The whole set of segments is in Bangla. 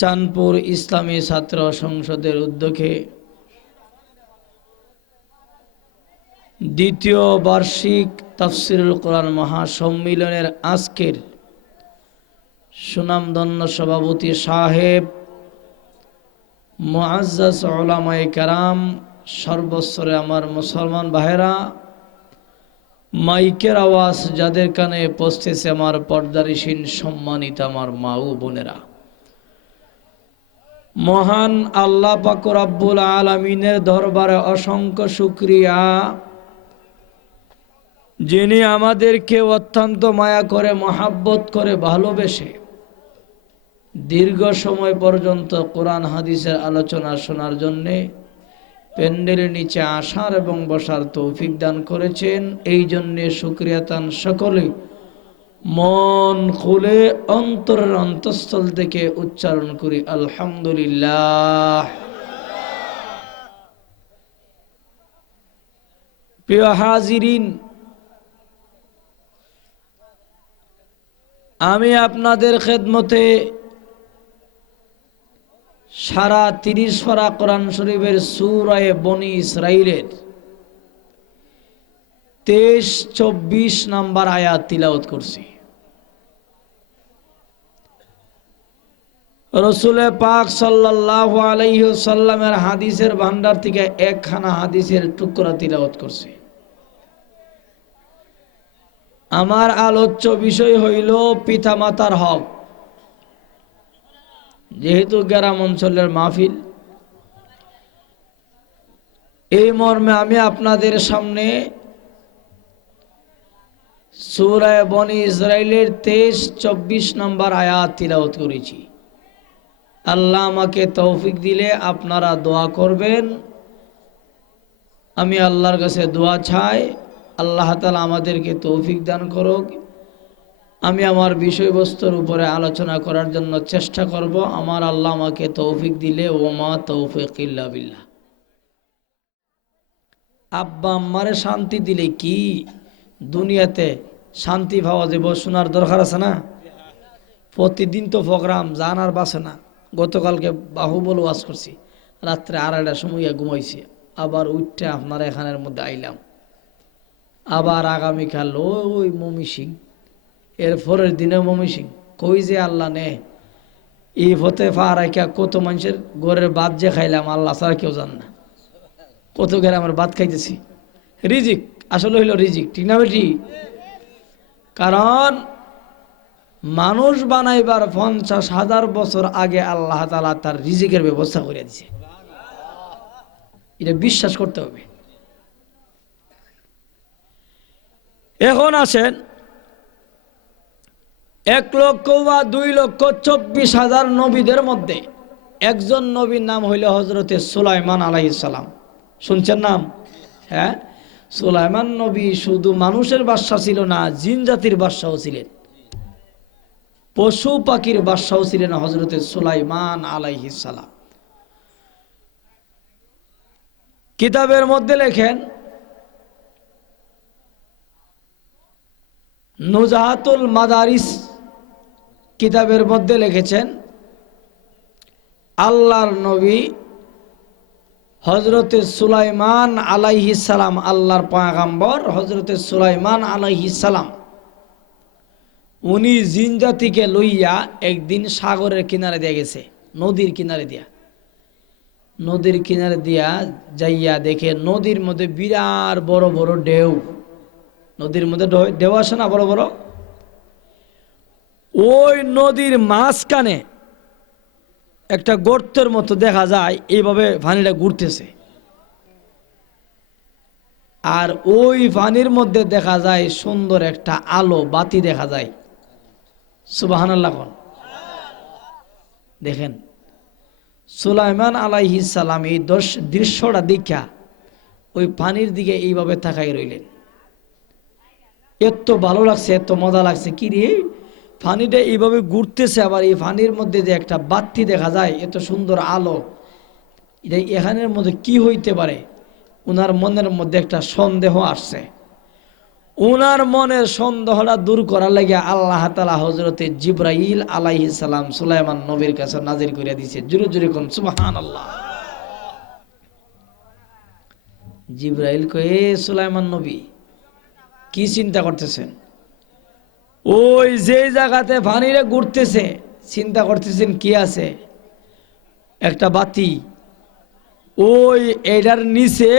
চাঁদপুর ইসলামী ছাত্র সংসদের উদ্যোগে দ্বিতীয় বার্ষিক তাফসিরুল কোরআন মহাসম্মিলনের আজকের সুনামধন্য সভাপতি সাহেব মুআজ্জাজ উলামায়ে কেরাম, সর্বস্তরে আমার মুসলমান ভাইরা, মাইকের আওয়াজ যাদের কানে পৌঁছেছে, আমার পর্দারিসীন সম্মানিত আমার মা ও বোনেরা, মহান আল্লাহ পাক রব্বুল আলামিনের দরবারে অসংখ্য শুকরিয়া, যিনি আমাদেরকে অত্যন্ত মায়া করে, মহাব্বত করে, ভালোবেসে দীর্ঘ সময় পর্যন্ত কোরআন হাদিসের আলোচনা শোনার জন্যে প্যান্ডেলের নিচে আসার এবং বসার তৌফিক দান করেছেন। এই জন্যে শুকরিয়া তান সকলে মন খুলে অন্তরের অন্তঃস্থল থেকে উচ্চারণ করি আলহামদুলিল্লাহ। প্রিয় হাজিরিন, আমি আপনাদের খেদমতে সারা 30 পারা কোরআন শরীফের সূরা বনী ইসরাইলের 23-24 নাম্বার আয়াত তিলাওয়াত করছি। রাসূল পাক সাল্লাল্লাহু আলাইহি ওয়াসাল্লামের হাদিসের ভান্ডার থেকে একখানা হাদিসের টুকরা তিলাওয়াত করছি। আমার আলোচ্য বিষয় হইল পিতামাতার হক। যেহেতু গ্রাম অঞ্চলের মাহফিল, এই মর্মে আমি আপনাদের সামনে সূরা বনী ইসরাইলের 23-24 নম্বর আয়াত তিলাওয়াত করেছি। আল্লাহ আমাকে তৌফিক দিলে আপনারা দোয়া করবেন। আমি আল্লাহর কাছে দোয়া চাই, আল্লাহ তাআলা আমাদেরকে তৌফিক দান করুক। আমি আমার বিষয়বস্তুর উপরে আলোচনা করার জন্য চেষ্টা করব। আমার আল্লাহ আমাকে তৌফিক দিলে, ওমা তৌফিক ইল্লা বিল্লাহ। আব্বা আম্মারে শান্তি দিলে কি দুনিয়াতে শান্তি পাওয়া যাবে? শোনার দরকার আছে না? প্রতিদিন তো প্রোগ্রাম জান আর বাসে না। গতকালকে বাহুবল ওয়াজ করছি, রাত্রে 2:30টার সময় ঘুমাইছি, আবার উঠতে আপনার এখানের মধ্যে আইলাম। আবার আগামীকাল ওই মমি সিং, এরপরের দিনে মমি সিং। কই যে আল্লাহ নে এই হতে পারাইকা কত মানুষের ঘরের ভাত যে খাইলাম, আল্লাহ ছাড়া কেউ জান না। কত গ্রামের ভাত খাইতেছি। রিজিক আসলে হইল রিজিক, ঠিক না বেটি? কারণ মানুষ বানাইবার 50,000 বছর আগে আল্লাহ তাআলা তার রিজিকের ব্যবস্থা করে দিয়েছে। এটা বিশ্বাস করতে হবে। এখন আসেন, 1 লক্ষ বা 2 লক্ষ 24,000 নবীদের মধ্যে একজন নবীর নাম হইল হযরতে সুলাইমান আলাইহিস সালাম। শুনছেন নাম? হ্যাঁ, সুলাইমান নবী শুধু মানুষের বাদশা ছিল না, জিন জাতির বাদশাও ছিলেন, পশু পাখির বাদশাও ছিলেন হযরতে সুলাইমান আলাইহিস সালাম। কিতাবের মধ্যে লেখেন, নুজাহাতুল মাদারিস কিতাবের মধ্যে লিখেছেন, আল্লাহর নবী হযরতে সুলাইমান আলাইহিস সালাম, আল্লাহর পয়গম্বর হযরতে সুলাইমান আলাইহিস সালাম, উনি জিন জাতিকে লইয়া একদিন সাগরের কিনারে দিয়ে গেছে। নদীর কিনারে দিয়া যাইয়া দেখে নদীর মধ্যে বিরাট বড় বড় ঢেউ। নদীর মধ্যে ঢেউ আসে না বড় বড়? ওই নদীর মাঝখানে একটা গর্তের মতো দেখা যায়, এইভাবে পানিটা ঘুরতেছে। আর ওই পানির মধ্যে দেখা যায় সুন্দর একটা আলো, বাতি দেখা যায়। সুবহানাল্লাহ। দেখেন, সুলাইমান আলাইহিস সালাম এই দৃশ্যটা দেখা ওই পানির দিকে এইভাবে তাকাই রইলেন। এত ভালো লাগছে, এত মজা লাগছে, কি রে পানিটা এইভাবে ঘুরতেছে, আবার এই পানির মধ্যে যে একটা বাতি দেখা যায়, এত সুন্দর আলো, এটা এখানের মধ্যে কি হইতে পারে? ওনার মনের মধ্যে একটা সন্দেহ আসছে। উনার মনের সন্দেহটা দূর করার লাগে আল্লাহ তাআলা হযরতে জিবরাইল আলাইহিস সালাম সুলাইমান নবীর কাছে নাজিল করে দিয়েছে। জোরে জোরে কোন সুবহানাল্লাহ। জিবরাইল কয়ে, সুলাইমান নবী কি চিন্তা করতেছেন? ওই যে জায়গাতে পানিরে ঘুরতেছে চিন্তা করতেছেন কি আছে? একটা বাতি, ওই এটার নিচে,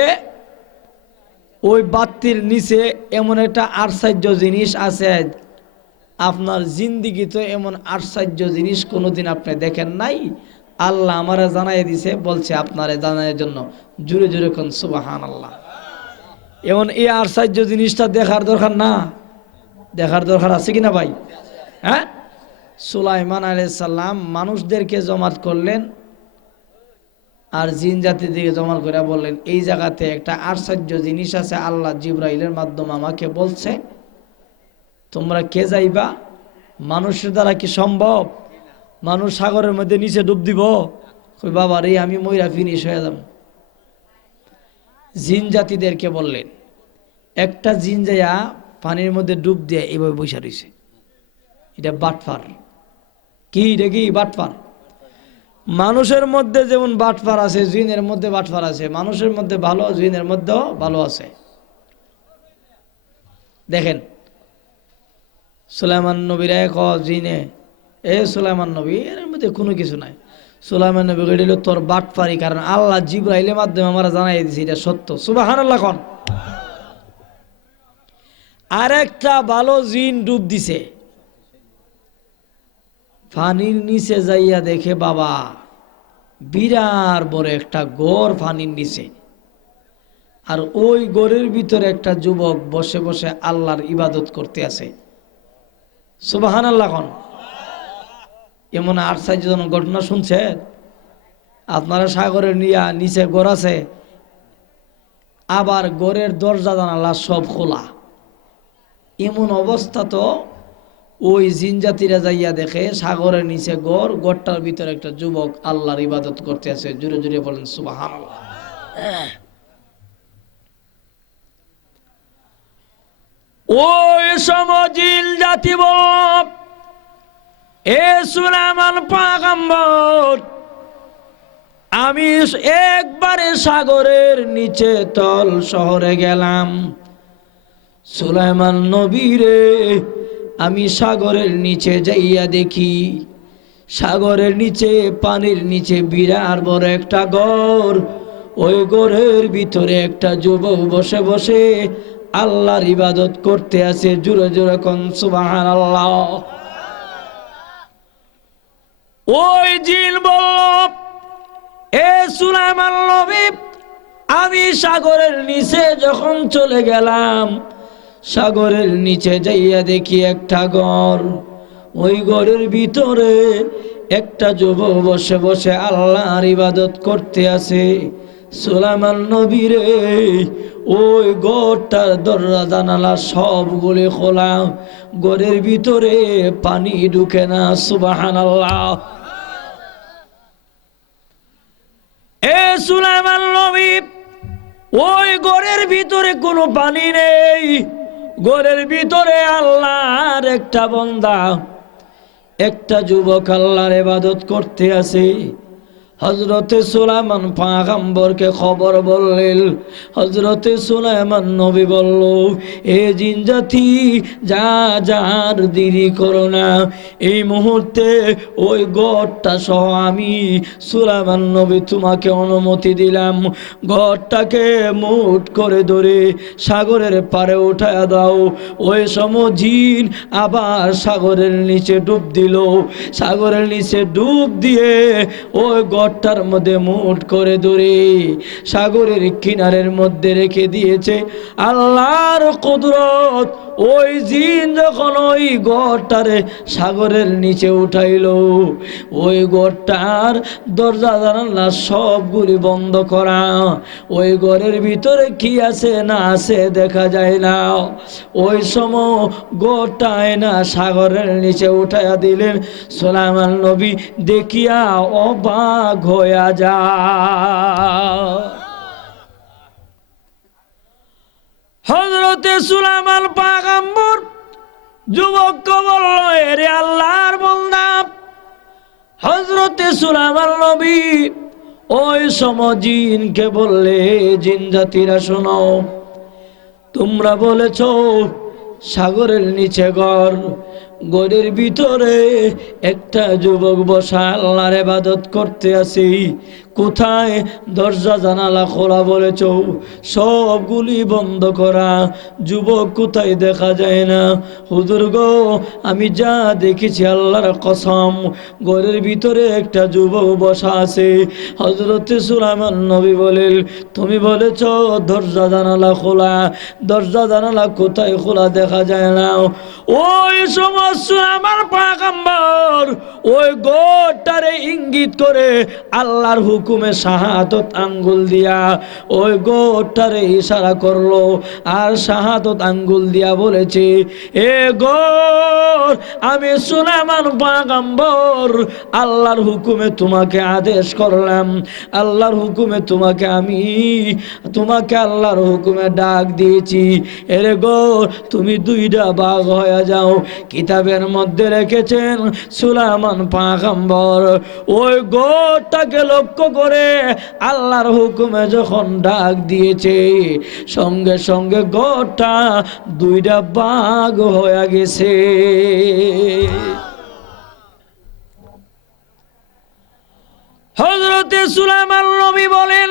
ওই বাতির নিচে এমন একটা আশ্চর্য জিনিস আছে, আপনার জিন্দিগি তো এমন আশ্চর্য জিনিস কোনোদিন আপনি দেখেন নাই। আল্লাহ আমারে জানাই দিছে, বলছে আপনারে জানানোর জন্য। জোরে জোরে কোন সুবহানাল্লাহ। এমন এই আশ্চর্য জিনিসটা দেখার দরকার না? দেখার দরকার আছে কিনা ভাই? হ্যাঁ, সুলাইমান আলাইহিস সালাম মানুষদেরকে জমাত করলেন আর জিন জাতির দিকে জমা করে বললেন, এই জায়গাতে একটা আশ্চর্য জিনিস আছে, আল্লাহ জিবরাইলের মাধ্যমে আমাকে বলছে, তোমরা কে যাইবা? মানুষের দ্বারা কি সম্ভব? মানুষ সাগরের মধ্যে নিচে ডুব দিব? কই বাবা রে, আমি মইরা ফিনিশ হয়ে যাব। জিন জাতিদেরকে বললেন, একটা জিন যাইয়া পানির মধ্যে ডুব দিয়ে এইভাবে বসে রয়েছে। এটা বাটফার। কি এটা? কি বাটফার? মানুষের মধ্যে যেমন বাটফার আছে, জিনের মধ্যে বাটফার আছে। মানুষের মধ্যে ভালো, জিনের মধ্যেও ভালো আছে। দেখেন সুলাইমান নবীর এক জিনে, এ সুলাইমান নবী, এর মধ্যে কোনো কিছু নাই। সুলাইমান নবী গেল তোর বাটফারি, কারণ আল্লাহ জিবরাইলের মাধ্যমে আমরা জানাই দিছি এটা সত্য। সুবহানাল্লাহ কোন। আরেকটা ভালো জিন ডুব দিছে, পানির নিচে যাইয়া দেখে বাবা বিরাট বড় একটা গড় পানির নিচে, আর ওই গড়ের ভিতরে একটা যুবক বসে বসে আল্লাহর ইবাদত করতে আছে। সুবহানাল্লাহ কোন। এমন আশ্চর্যজনক ঘটনা শুনছেন আপনারা? সাগরের নিচে গড় আছে, আবার গড়ের দরজা জানালা সব খোলা। এমন অবস্থা তো ওই জিনজাতিরা যাইয়া দেখে সাগরের নিচে গড়, গড়টার ভিতরে একটা যুবক আল্লাহর ইবাদত করতে আছে। জুড়ে জুড়ে বলেন সুবহানাল্লাহ। ওই সময় জিন জাতি বল, এ সুলাইমান পয়গম্বর, আমি একবারে সাগরের নিচে তল শহরে গেলাম। সুলাইমান নবী রে, আমি সাগরের নিচে যাইয়া দেখি, সাগরের নিচে পানির নিচে বিরাট বড় একটা গড়। ওই গড়ের ভিতরে একটা যুবক বসে বসে আল্লাহর ইবাদত করতে আছে। জোরে জোরে কোন সুবহানাল্লাহ। ওই জিন বলল, এ সুলাইমান নবী, আমি সাগরের নিচে যখন চলে গেলাম, সাগরের নিচে যাইয়া দেখি একটা ঘর। ওই ঘরের ভিতরে একটা যুবক বসে বসে আল্লাহর ইবাদত করতে আছে। সুলাইমান নবী রে, ওই ঘরটার দরজা জানালা সবগুলি খোলা, ঘরের ভিতরে পানি ঢুকে না। সুবহানাল্লাহ। এ সুলাইমান নবী, ওই ঘরের ভিতরে কোনো পানি নেই, ঘরের ভিতরে আল্লাহর একটা বান্দা, একটা যুবক আল্লাহর ইবাদত করতে আছে। হযরতে সুলাইমান পয়গম্বরকে খবর বললেন। হযরতে সুলাইমান নবী বলল, এ জিন জাতি, যা যার দেরি করো না, এই মুহূর্তে ওই গড়টা সহ আমি সুলাইমান নবী তোমাকে অনুমতি দিলাম, গড়টাকে মুঠ করে ধরে সাগরের পারে উঠায়া দাও। ওই সময় জিন আবার সাগরের নিচে ডুব দিল। সাগরের নিচে ডুব দিয়ে ওই গড়টার মধ্যে মুঠ করে ধরে সাগরের কিনারের মধ্যে রেখে দিয়েছে। আল্লাহর কুদরত, ওই জিন যখন ওই গড়টারে সাগরের নিচে উঠাইল, ওই গড়টার দরজা জানালা সবগুলি বন্ধ করা। ওই ঘরের ভিতরে কি আছে না আছে দেখা যায় না। ওই সময় গড়টায় না সাগরের নিচে উঠাইয়া দিলেন। সুলাইমান নবী দেখিয়া অবাক হইয়া যায়। হযরতে সুলাইমান পয়গম্বর যুবককে বলল, এরে আল্লাহর বান্দা। হযরতে সুলাইমান নবী ওই সময় জিনকে বললে, জিন জাতিরা শোনো, তোমরা বলেছ সাগরের নিচে ঘর, ঘরের ভিতরে একটা যুবক বসা আল্লাহর ইবাদত করতে আসি। কোথায়? দরজা জানালা খোলা বলেছ, সবগুলি বন্ধ করা, যুবক কোথায় দেখা যায় না। হুজুর গো, আমি যা দেখেছি আল্লাহর কসম, ঘরের ভিতরে একটা যুবক বসা আছে। হযরতে সুলাইমান নবী বলেন, তুমি বলেছ দরজা জানালা খোলা, দরজা জানালা কোথায় খোলা দেখা যায় না। ওই সমস্ত আমার পয়গম্বর ওই গোটারে ইঙ্গিত করে আল্লাহর হুকুমে শাহাদত আঙ্গুল দিয়া ওই গোটারে ইশারা করলো, আর শাহাদত আঙ্গুল দিয়া বলেছে, এ গোর, আমি সুলাইমান পয়গম্বর আল্লাহর হুকুমে তোমাকে আদেশ করলাম, আল্লাহর হুকুমে তোমাকে আল্লাহর হুকুমে ডাক দিয়েছি। এরে গোর, তুমি দুইটা ভাগ হয়ে যাও। কিতাবের মধ্যে রেখেছেন সুলাইমান পয়গম্বর ওই গোটাকে লক্ষ্য করে আল্লাহর হুকুমে যখন ডাক দিয়েছে, সঙ্গে সঙ্গে গোটা দুইটা ভাগ হয়ে গেছে। হযরতে সুলাইমান নবী বলেন,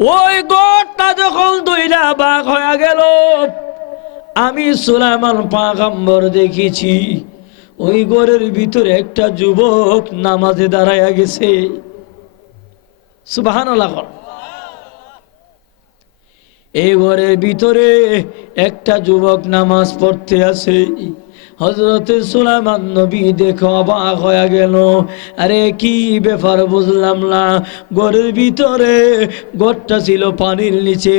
ওই গোটা যখন দুইটা ভাগ হয়ে গেল, আমি সুলাইমান পয়গম্বর দেখেছি ওই ঘরের ভিতরে একটা যুবক নামাজে দাঁড়ায়া গেছে। সুবহানাল্লাহ। এই ঘরের ভিতরে একটা যুবক নামাজ পড়তে আছে। হযরতে সুলাইমান নবী দেখে অবাক হয়ে গেল, আরে কি ব্যাপার বুঝলাম না। ঘরের ভিতরে, ঘরটা ছিল পানির নিচে,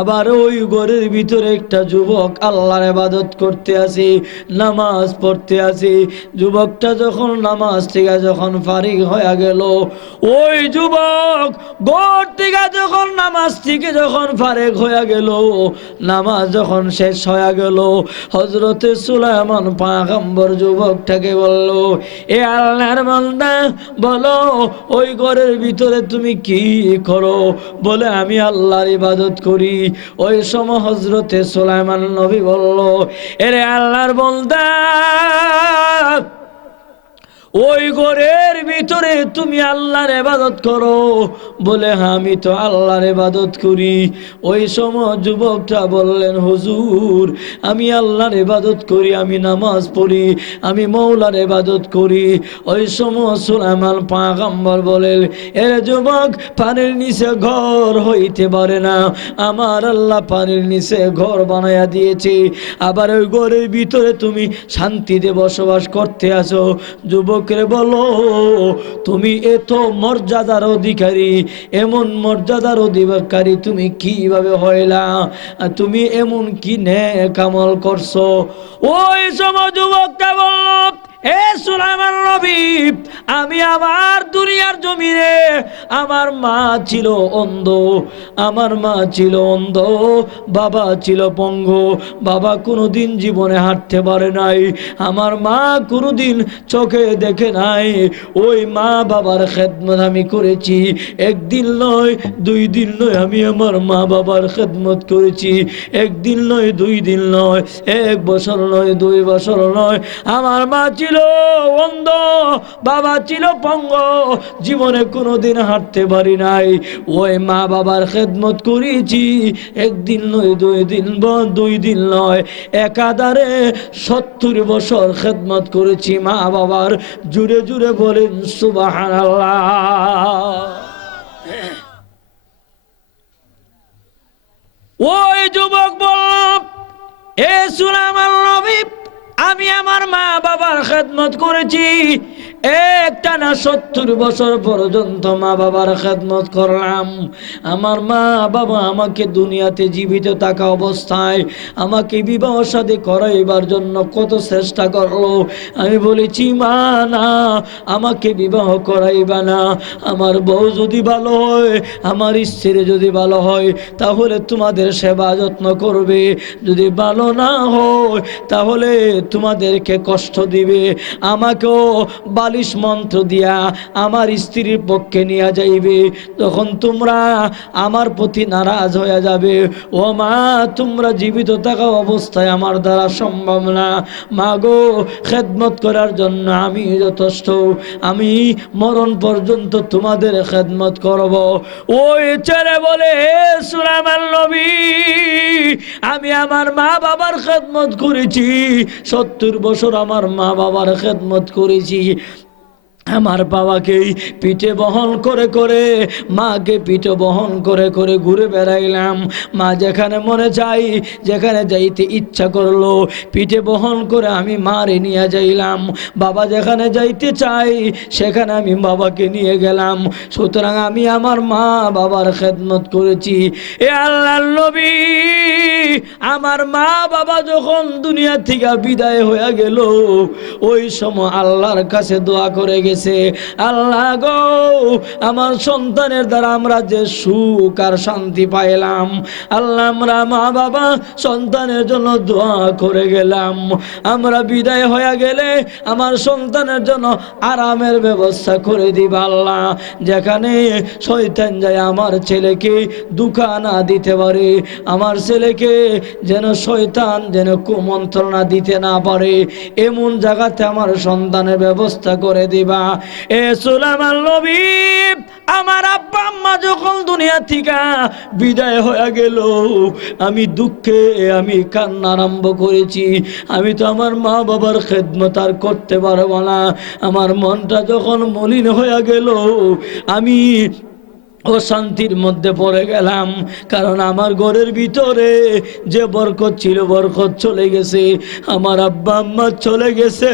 আবার ওই ঘরের ভিতরে একটা যুবক আল্লাহর ইবাদত করতে আছে, নামাজ পড়তে আছে। যুবকটা যখন নামাজ থেকে যখন ফারিগ হয়ে গেল, ওই যুবক ঘর থেকে যখন নামাজ থেকে যখন ফারিগ হয়ে গেল, নামাজ যখন শেষ হয়ে গেল, হযরতে সুলাইমান পয়গম্বর যুবকটাকে বলল, এ আল্লাহর বান্দা, বলো ওই ঘরের ভিতরে তুমি কি করো? বলে, আমি আল্লাহর ইবাদত করি। ওই সময় হযরতে সুলাইমান নবী বলল, এরে আল্লাহর বান্দা, ওই ঘরের ভিতরে তুমি আল্লাহর ইবাদত করো? বলে, হ্যাঁ, আমি তো আল্লাহর ইবাদত করি। ওই সময় যুবকটা বললেন, হুজুর, আমি আল্লাহর ইবাদত করি, আমি নামাজ পড়ি, আমি মওলার ইবাদত করি। ওই সময় সুলাইমান পয়গম্বর বলেন, এ যুবক, পানির নিচে ঘর হইতে পারে না, আমার আল্লাহ পানির নিচে ঘর বানায়া দিয়েছে, আবার ওই ঘরের ভিতরে তুমি শান্তিতে বসবাস করতে আসো। যুবক বলো, তুমি এত মর্যাদার অধিকারী, এমন মর্যাদার অধিকারী তুমি কিভাবে হইলা? তুমি এমন কি নেক আমল করছো? ওই সময় যুবকটা বলল, এ সুলাইমান নবী, আমি আমার দুনিয়ার জমিনে আমার মা ছিল অন্ধ, আমার মা ছিল অন্ধ, বাবা ছিল পঙ্গু, বাবা কোনোদিন জীবনে হাঁটতে পারে নাই, আমার মা কোনোদিন চোখে দেখে নাই। ওই মা বাবার খেদমত আমি করেছি, একদিন নয়, দুই দিন নয়, আমি আমার মা বাবার খেদমত করেছি, একদিন নয়, দুই দিন নয়, এক বছর নয়, 2 বছর নয়। আমার মা ছিল অন্ধ, বাবা ছিল পঙ্গ, জীবনে কোনোদিন হাঁটতে পারি নাই। ওই মা বাবার খেদমত করেছি, একদিন নয়, 2 দিন নয়, একাধারে 70 বছর খেদমত করেছি মা বাবার। জুড়ে জুড়ে বলেন সুবহানাল্লাহ। ওই যুবক বলল, এ সুলাইমান নবী, আমি আমার মা বাবার খেদমত করেছি, একটানা 70 বছর পর্যন্ত মা বাবার খেদমত করলাম। আমার মা বাবা আমাকে দুনিয়াতে জীবিত থাকা অবস্থায় আমাকে বিবাহ শাদী করাইবার জন্য কত চেষ্টা করলো। আমি বলেছি, মা না, আমাকে বিবাহ করাইবা না। আমার বউ যদি ভালো হয়, আমার স্ত্রী যদি ভালো হয়, তাহলে তোমাদের সেবা যত্ন করবে। যদি ভালো না হয়, তাহলে তোমাদেরকে কষ্ট দিবে। আমাকেও বালিশ মন্ত্র দিয়া আমার স্ত্রীর পক্ষে নিয়ে যাইবে। তখন তোমরা আমার প্রতি নারাজ হয়ে যাবে। ও মা, তোমরা জীবিত থাকা অবস্থায় আমার দ্বারা সম্ভব না। মা গো, খেদমত করার জন্য আমি যথেষ্ট। আমি মরণ পর্যন্ত তোমাদের খেদমত করব। ওই ছেলে বলে, হে সুলাইমান নবী, আমি আমার মা বাবার খেদমত করেছি, 70 বছর আমার মা বাবার খেদমত করেছি। আমার বাবাকে পিঠে বহন করে করে, মাকে পিঠে বহন করে করে ঘুরে বেড়াইলাম। মা যেখানে মনে চাই, যেখানে যাইতে ইচ্ছা করলো, পিঠে বহন করে আমি মারে নিয়ে যাইলাম। বাবা যেখানে যাইতে চাই, সেখানে আমি বাবাকে নিয়ে গেলাম। সুতরাং আমি আমার মা বাবার খেদমত করেছি। এ আল্লাহর নবী, আমার মা বাবা যখন দুনিয়া থেকে বিদায় হয়ে গেল, ওই সময় আল্লাহর কাছে দোয়া করে গেছে, আল্লাহ গো, আমার সন্তানের দ্বারা আমরা যে সুখ আর শান্তি পাইলাম, আল্লাহ আমরা মা বাবা সন্তানের জন্য দোয়া করে গেলাম। আমরা বিদায় হয়ে গেলে আমার সন্তানের জন্য আরামের ব্যবস্থা করে দিবা আল্লাহ। যেখানে শয়তান যায় আমার ছেলেকে দুঃখা না দিতে পারে, আমার ছেলেকে যেন শয়তান যেন কুমন্ত্রণা দিতে না পারে, এমন জায়গাতে আমার সন্তানের ব্যবস্থা করে দিবা। এ সুলাইমান নবী, আমার আব্বা আম্মা যখন দুনিয়া থেকে বিদায় হয়ে গেল, আমি দুঃখে আমি কান্না আরম্ভ করেছি। আমি তো আমার মা বাবার খেদমত আর করতে পারবো না। আমার মনটা যখন মলিন হয়ে গেল, আমি অশান্তির মধ্যে পড়ে গেলাম। কারণ আমার ঘরের ভিতরে যে বরকত ছিল, বরকত চলে গেছে, আমার আব্বা আম্মা চলে গেছে।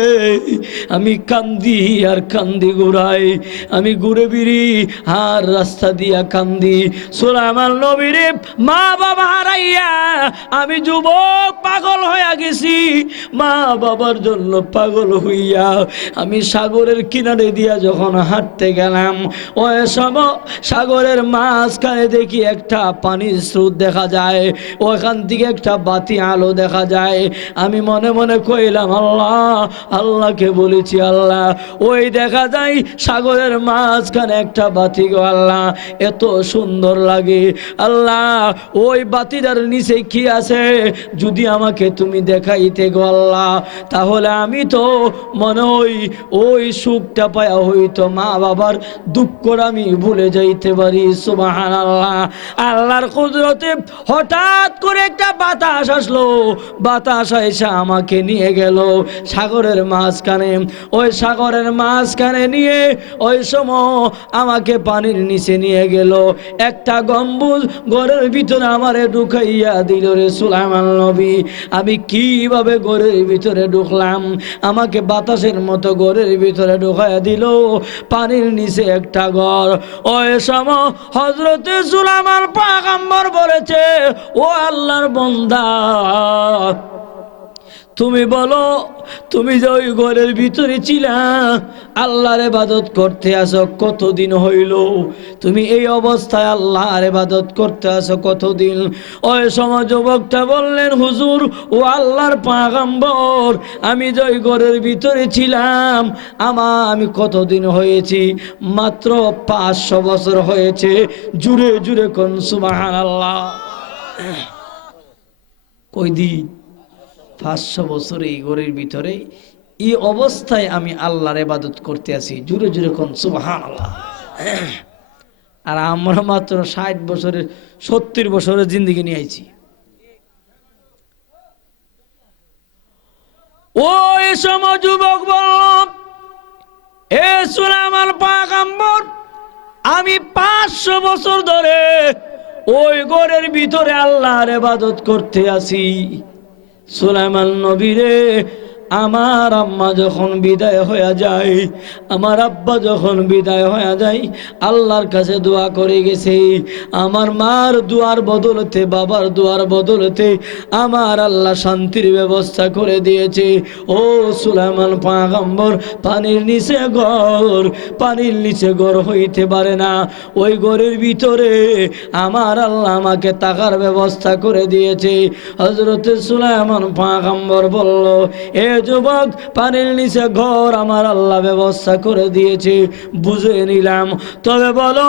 আমি কান্দি আর কান্দি ঘুরাই, আমি ঘুরে বিড়ি আর রাস্তা দিয়া কান্দি। সুলাইমান নবীর মা বাবা হারাইয়া আমি যুবক পাগল হয়ে গেছি। মা বাবার জন্য পাগল হইয়া আমি সাগরের কিনারে দিয়া যখন হাঁটতে গেলাম, ওই সময় সাগরের মাঝখানে দেখি একটা পানির স্রোত দেখা যায়, ওখান থেকে একটা বাতি আলো দেখা যায়। আমি মনে মনে কইলাম, আল্লাহ, আল্লাহকে বলেছি, আল্লাহ, ওই দেখা যায় সাগরের মাঝখানে একটা বাতি গো আল্লাহ, এত সুন্দর লাগে। আল্লাহ, ওই বাতিটার নিচে কি আছে যদি আমাকে তুমি দেখাইতে গো আল্লাহ, তাহলে আমি তো মনে হয় ওই সুখটা পায়া হইতো মা বাবার দুঃখটা আমি ভুলে যাইতে পারি। সুবহানাল্লাহ। আল্লাহর কুদরতে হঠাৎ করে একটা বাতাস আসলো, বাতাস এসে আমাকে নিয়ে গেল সাগরের মাঝখানে। ওই সাগরের মাঝখানে নিয়ে ওই সময় আমাকে পানির নিচে নিয়ে গেল। একটা গম্বুজ ঘরের ভিতরে আমারে ঢুকাইয়া দিল রে সুলাইমান নবী। আমি কিভাবে ঘরের ভিতরে ঢুকলাম, আমাকে বাতাসের মতো ঘরের ভিতরে ঢুকাইয়া দিল, পানির নিচে একটা ঘর। ওই সময় হযরতে সুলাইমান পয়গম্বর বলেছে, ও আল্লাহর বান্দা, তুমি বলো, তুমি যে ওই ঘরের ভিতরে ছিলা, আল্লাহর ইবাদত করতে আসো কতদিন হইল? তুমি এই অবস্থায় আল্লাহর ইবাদত করতে আসো কতদিন? ওই সময় যুবকটা বললেন, হুজুর, ও আল্লাহর পয়গম্বর, আমি যে ওই ঘরের ভিতরে ছিলাম, আমি কতদিন হয়েছি? মাত্র 500 বছর হয়েছে। জুড়ে জুড়ে কোন সুবহানাল্লাহ। কই দিন? 500 বছর এই ঘরের ভিতরে এই অবস্থায় আমি আল্লাহর ইবাদত করতে আছি। জুড়ে জুড়ে কোন সুবহানাল্লাহ। আর আমরা মাত্র 60 বছরের 70 বছরের জিন্দেগি নিয়ে আইছি। ওই সময় যুবক বলল, হে সুলাইমান পয়গম্বর, আমি 500 বছর ধরে ওই ঘরের ভিতরে আল্লাহর ইবাদত করতে আছি। সুলাইমান নবী রে, আমার আম্মা যখন বিদায় হয়ে যায়, আমার আব্বা যখন বিদায় হয়ে যায়, আল্লাহর কাছে দোয়া করে গেছে, আমার মার দুয়ার বদলতে, বাবার দুয়ার বদলতে আমার আল্লাহ শান্তির ব্যবস্থা করে দিয়েছে। ও সুলাইমান পয়গম্বর, পানির নিচে ঘর, পানির নিচে ঘর হইতে পারে না, ওই ঘরের ভিতরে আমার আল্লাহ আমাকে থাকার ব্যবস্থা করে দিয়েছে। হযরতে সুলাইমান পয়গম্বর বলল, এ যুবক, পানির নিচে ঘর আমার আল্লাহ ব্যবস্থা করে দিয়েছে, বুঝে নিলাম। তবে বলো,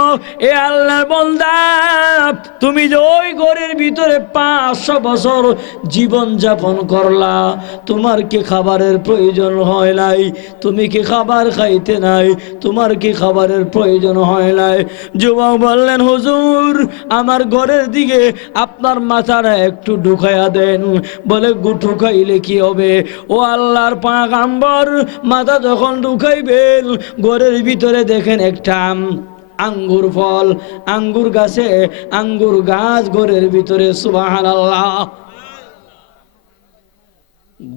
এ আল্লাহর বান্দা, তুমি যে ওই ঘরের ভিতরে 500 বছর জীবন যাপন করলা, তোমার কি খাবারের প্রয়োজন হয় নাই? তুমি কি খাবার খাইতে নাই? তোমার কি খাবারের প্রয়োজন হয় নাই? যুবক বললেন, হুজুর, আমার ঘরের দিকে আপনার মাথাটা একটু ঢুকাইয়া দেন। বলে, ঢুকাইলে কি হবে? ও আল্লাহর পয়গম্বর, মাথা যখন ঢুকাইবেন, ঘরের ভিতরে দেখেন একটা আঙ্গুর ফল, আঙ্গুর গাছে আঙ্গুর গাছ ঘরের ভিতরে। সুবহানাল্লাহ।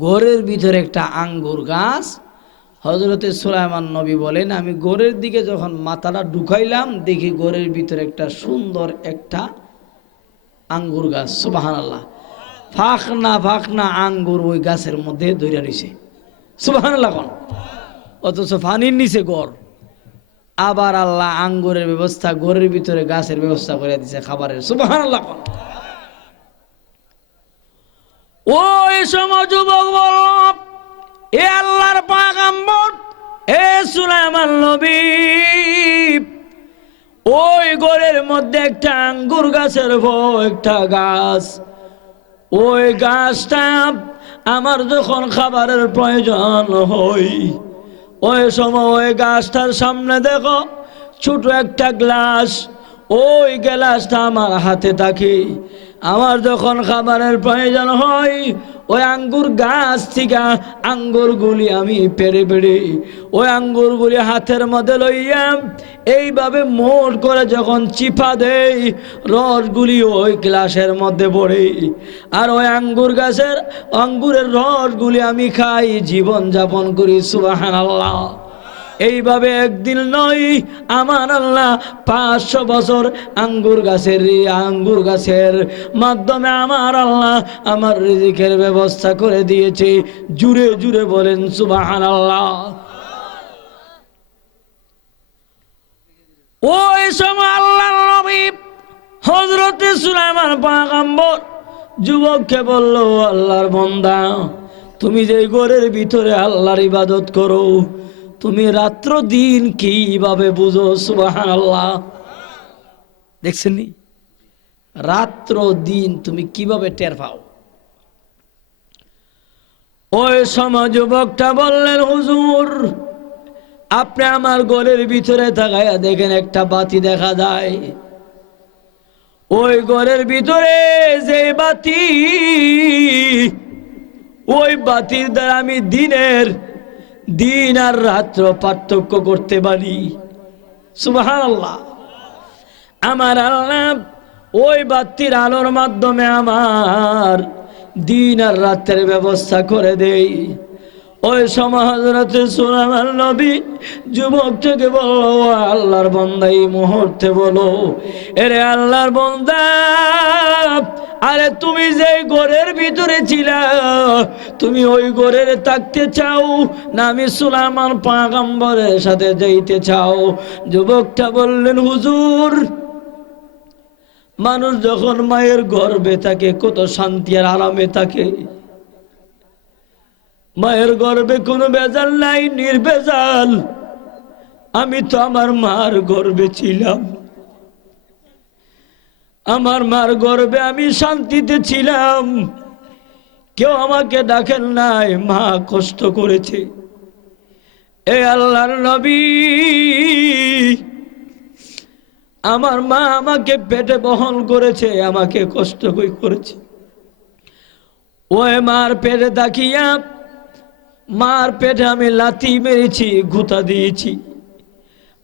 ঘরের ভিতরে একটা আঙ্গুর গাছ। হযরতে সুলাইমান নবী বলেন, আমি ঘরের দিকে যখন মাথাটা ঢুকাইলাম, দেখি ঘরের ভিতরে একটা সুন্দর একটা আঙ্গুর গাছ। সুবহানাল্লাহ। ফাঁকনা ফাঁকনা আঙ্গুর ওই গাছের মধ্যে ধরে রয়েছে। সুবহানাল্লাহ। অথচ পানির নিচে ঘর। আবার আল্লাহ আঙ্গুরের ব্যবস্থা, ঘরের ভিতরে গাছের ব্যবস্থা করে দিয়েছে খাবারের। সুবহানাল্লাহ। ওই সময় যুবক বলল, এ আল্লাহর পয়গম্বর, এ সুলাইমান নবী, ওই ঘরের মধ্যে একটা আঙ্গুর গাছের একটা গাছ, ওই গাছটা আমার যখন খাবারের প্রয়োজন হয়, ওই সময় ওই গাছটার সামনে দেখো ছোট একটা গ্লাস, ওই গ্লাসটা আমার হাতে থাকে। আমার যখন খাবারের প্রয়োজন হয়, ওই আঙ্গুর গাছ থেকে আঙ্গুরগুলি আমি পেড়ে পেড়ে ওই আঙ্গুরগুলি হাতের মধ্যে লইয়া এইভাবে মোট করে যখন চিপা দেই, রসগুলি ওই গ্লাসের মধ্যে পড়ে, আর ওই আঙ্গুর গাছের আঙ্গুরের রসগুলি আমি খাই, জীবন যাপন করি। সুবহানাল্লাহ। এইভাবে একদিন নয়, আমার আল্লাহ 500 বছর আঙ্গুর গাছের মাধ্যমে আমার আল্লাহ আমার রিজিকের ব্যবস্থা করে দিয়েছে। জুড়ে জুড়ে বলেন সুবহানাল্লাহ। ওই সময় আল্লাহর নবী হযরতে সুলাইমান পয়গম্বর যুবককে বলল, আল্লাহর বান্দা, তুমি যে ঘরের ভিতরে আল্লাহর ইবাদত করো, তুমি রাত্র দিন কিভাবে বুঝো? সুবহানাল্লাহ। দেখছেন নি, রাত্র দিন তুমি কিভাবে টের পাও? ওই সময় যুবকটা বললেন, হুজুর, আপনি আমার ঘরের ভিতরে তাকাইয়া দেখেন একটা বাতি দেখা যায়। ওই ঘরের ভিতরে যে বাতি, ওই বাতির দ্বারা আমি দিন আর রাত্র পার্থক্য করতে পারি। সুবহানাল্লাহ। আমার আল্লাহ ওই বাতির আলোর মাধ্যমে আমার দিন আর রাতের ব্যবস্থা করে দেই। ওই সময় হযরতে সুলাইমান নবী যুবকটাকে বলল, আল্লাহর বান্দা, এই মুহূর্তে বলো, এরে আল্লাহর বান্দা, আরে তুমি যে ঘরের ভিতরে ছিলা, তুমি ওই ঘরের থাকতে চাও না আমি সুলাইমান পয়গম্বরের সাথে যাইতে চাও? যুবকটা বললেন, হুজুর, মানুষ যখন মায়ের গর্ভে থাকে কত শান্তি আর আরামে থাকে। মায়ের গর্ভে কোনো ভেজাল নাই, নির্ভেজাল। আমি তো আমার মার গর্ভে ছিলাম, আমার মার গর্ভে আমি শান্তিতে ছিলাম, কেউ আমাকে ডাকেন নাই, মা কষ্ট করেছে। এ আল্লাহর নবী, আমার মা আমাকে পেটে বহন করেছে, আমাকে কষ্ট করেছে। ওই মার পেটে তাকিয়া, মার পেটে আমি লাথি মেরেছি, গুতা দিয়েছি।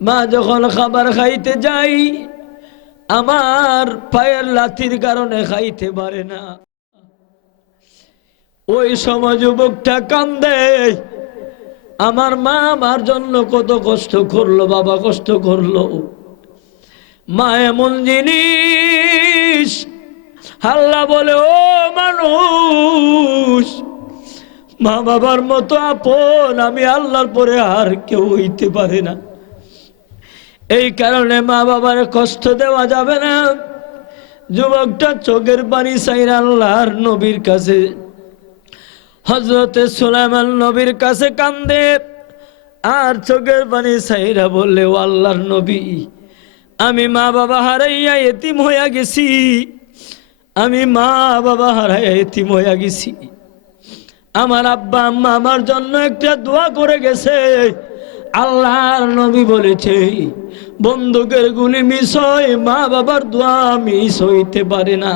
মা যখন খাবার খাইতে যাই, আমার পায়ের লাথির কারণে খাইতে পারে না। ওই সময় যুবকটা কান্দে, আমার মা আমার জন্য কত কষ্ট করলো, বাবা কষ্ট করলো। মা এমন জিনিস, আল্লাহ বলে ও মানুষ, মা বাবার মতো আপন আমি আল্লাহর পরে আর কেউ হইতে পারে না। এই কারণে মা বাবার কষ্ট দেওয়া যাবে না। যুবকটা চোখের পানি চাইরা আল্লাহর নবীর কাছে, হযরতে সুলাইমান নবীর কাছে কান্দে, আর চোখের পানি চাইরা বললে, ও আল্লাহর নবী, আমি মা বাবা হারাইয়া এতিম হইয়া গেছি, আমি মা বাবা হারাইয়া এতিম হইয়া গেছি। আমার আব্বা আম্মা আমার জন্য একটা দোয়া করে গেছে। আল্লাহর নবী বলেছে, বন্দুকের গুলি মিস হয়, মা বাবার দোয়া মিস হইতে পারে না।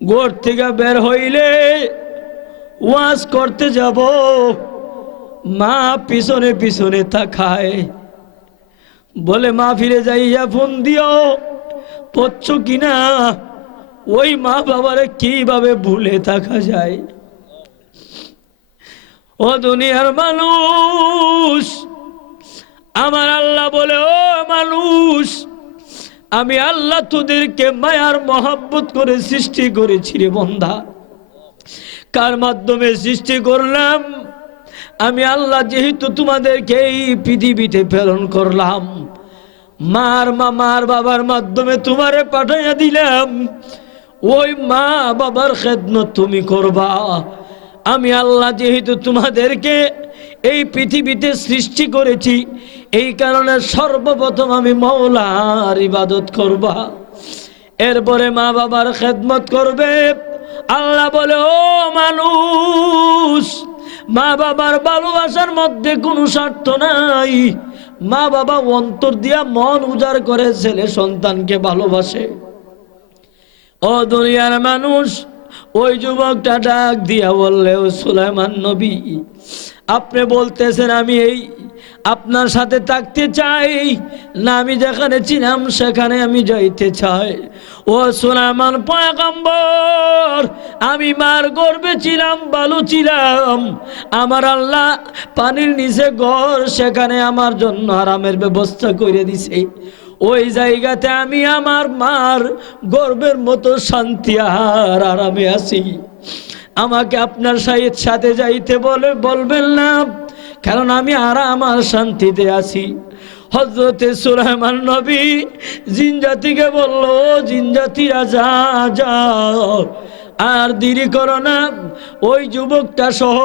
ঘর থেকে বের হইলে ওয়াজ করতে যাব, মা পিছনে পিছনে তাকায়, বলে মা ফিরে যাইয়া ফোন দিও, পড়ছ কিনা। ওই মা বাবারে কিভাবে ভুলে থাকা যায়? ও দুনিয়ার মানুষ, আমার আল্লাহ বলে, ও মানুষ, আমি আল্লাহ তোদেরকে মায়ার মহব্বত করে সৃষ্টি করেছি রে বান্দা। কার মাধ্যমে সৃষ্টি করলাম? আমি আল্লাহ যেহেতু তোমাদেরকে এই পৃথিবীতে প্রেরণ করলাম, মার বাবার মাধ্যমে তোমারে পাঠাইয়া দিলাম। ওই মা বাবার খেদমত তুমি করবা। আমি আল্লাহ যেহেতু তোমাদেরকে এই পৃথিবীতে সৃষ্টি করেছি, এই কারণে সর্বপ্রথম আমি মওলার ইবাদত করবা, এরপরে মা বাবার খেদমত করবে। আল্লাহ বলে, ও মানুষ, মা বাবার ভালোবাসার মধ্যে কোনো স্বার্থ নাই। মা বাবা অন্তর দিয়া মন উজাড় করে ছেলে সন্তানকে ভালোবাসে। ও দুনিয়ার মানুষ, ওই যুবকটা ডাক দিয়া বললে, ও সুলাইমান নবী, আপনি বলতেছেন আমি এই আপনার সাথে থাকতে চাই না, আমি যেখানে ছিলাম সেখানে আমি যাইতে চাই। ও সুলাইমান পয়গম্বর, আমি মার গর্ভে ছিলাম, বালু ছিলাম, আমার আল্লাহ পানির নিচে ঘর, সেখানে আমার জন্য আরামের ব্যবস্থা করে দিছে। ওই জায়গাতে আমি আমার মার গর্বের মতো শান্তি আর আরামে আছি। আমাকে আপনার সাথে যাইতে বলবেন না, কারণ আমি আরাম আর শান্তিতে আছি। হযরতে সুলাইমান নবী জিন জাতিকে বলল, জিন জাতিরা যাও, আর দেরি করো না, ওই যুবকটা সহ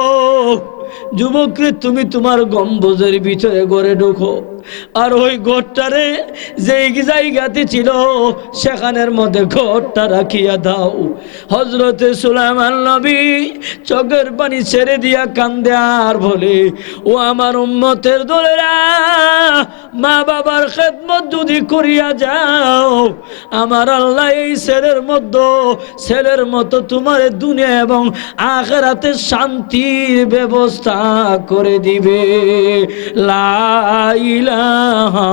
যুবকরে তুমি তোমার গম্বুজের ভিতরে ঘরে ঢুকো, আর ওই ঘরটারে যেই জায়গাতে ছিল সেখানের মধ্যে ঘরটা রাখিয়া দাও। হযরতে সুলাইমান নবী চোখের পানি ছেড়ে দিয়া কান্দে আর বলে, ও আমার উম্মতের দলেরা, মা বাবার খেদমত যদি করিয়া যাও, আমার আল্লাহ এই ছেলের মতো তোমার দুনিয়া এবং আখিরাতে শান্তির ব্যবস্থা করে দিবে। লা ইলাহা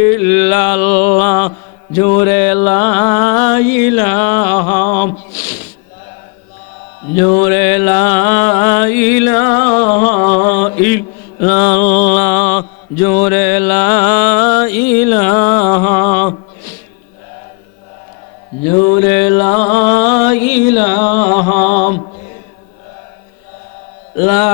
ইল্লাল্লাহ, জোরে লা ইলাহা, জোরে লা ইলাহা ইল্লাল্লাহ, জোরে লা ইলাহা, জোরে লা ইলাহা, লা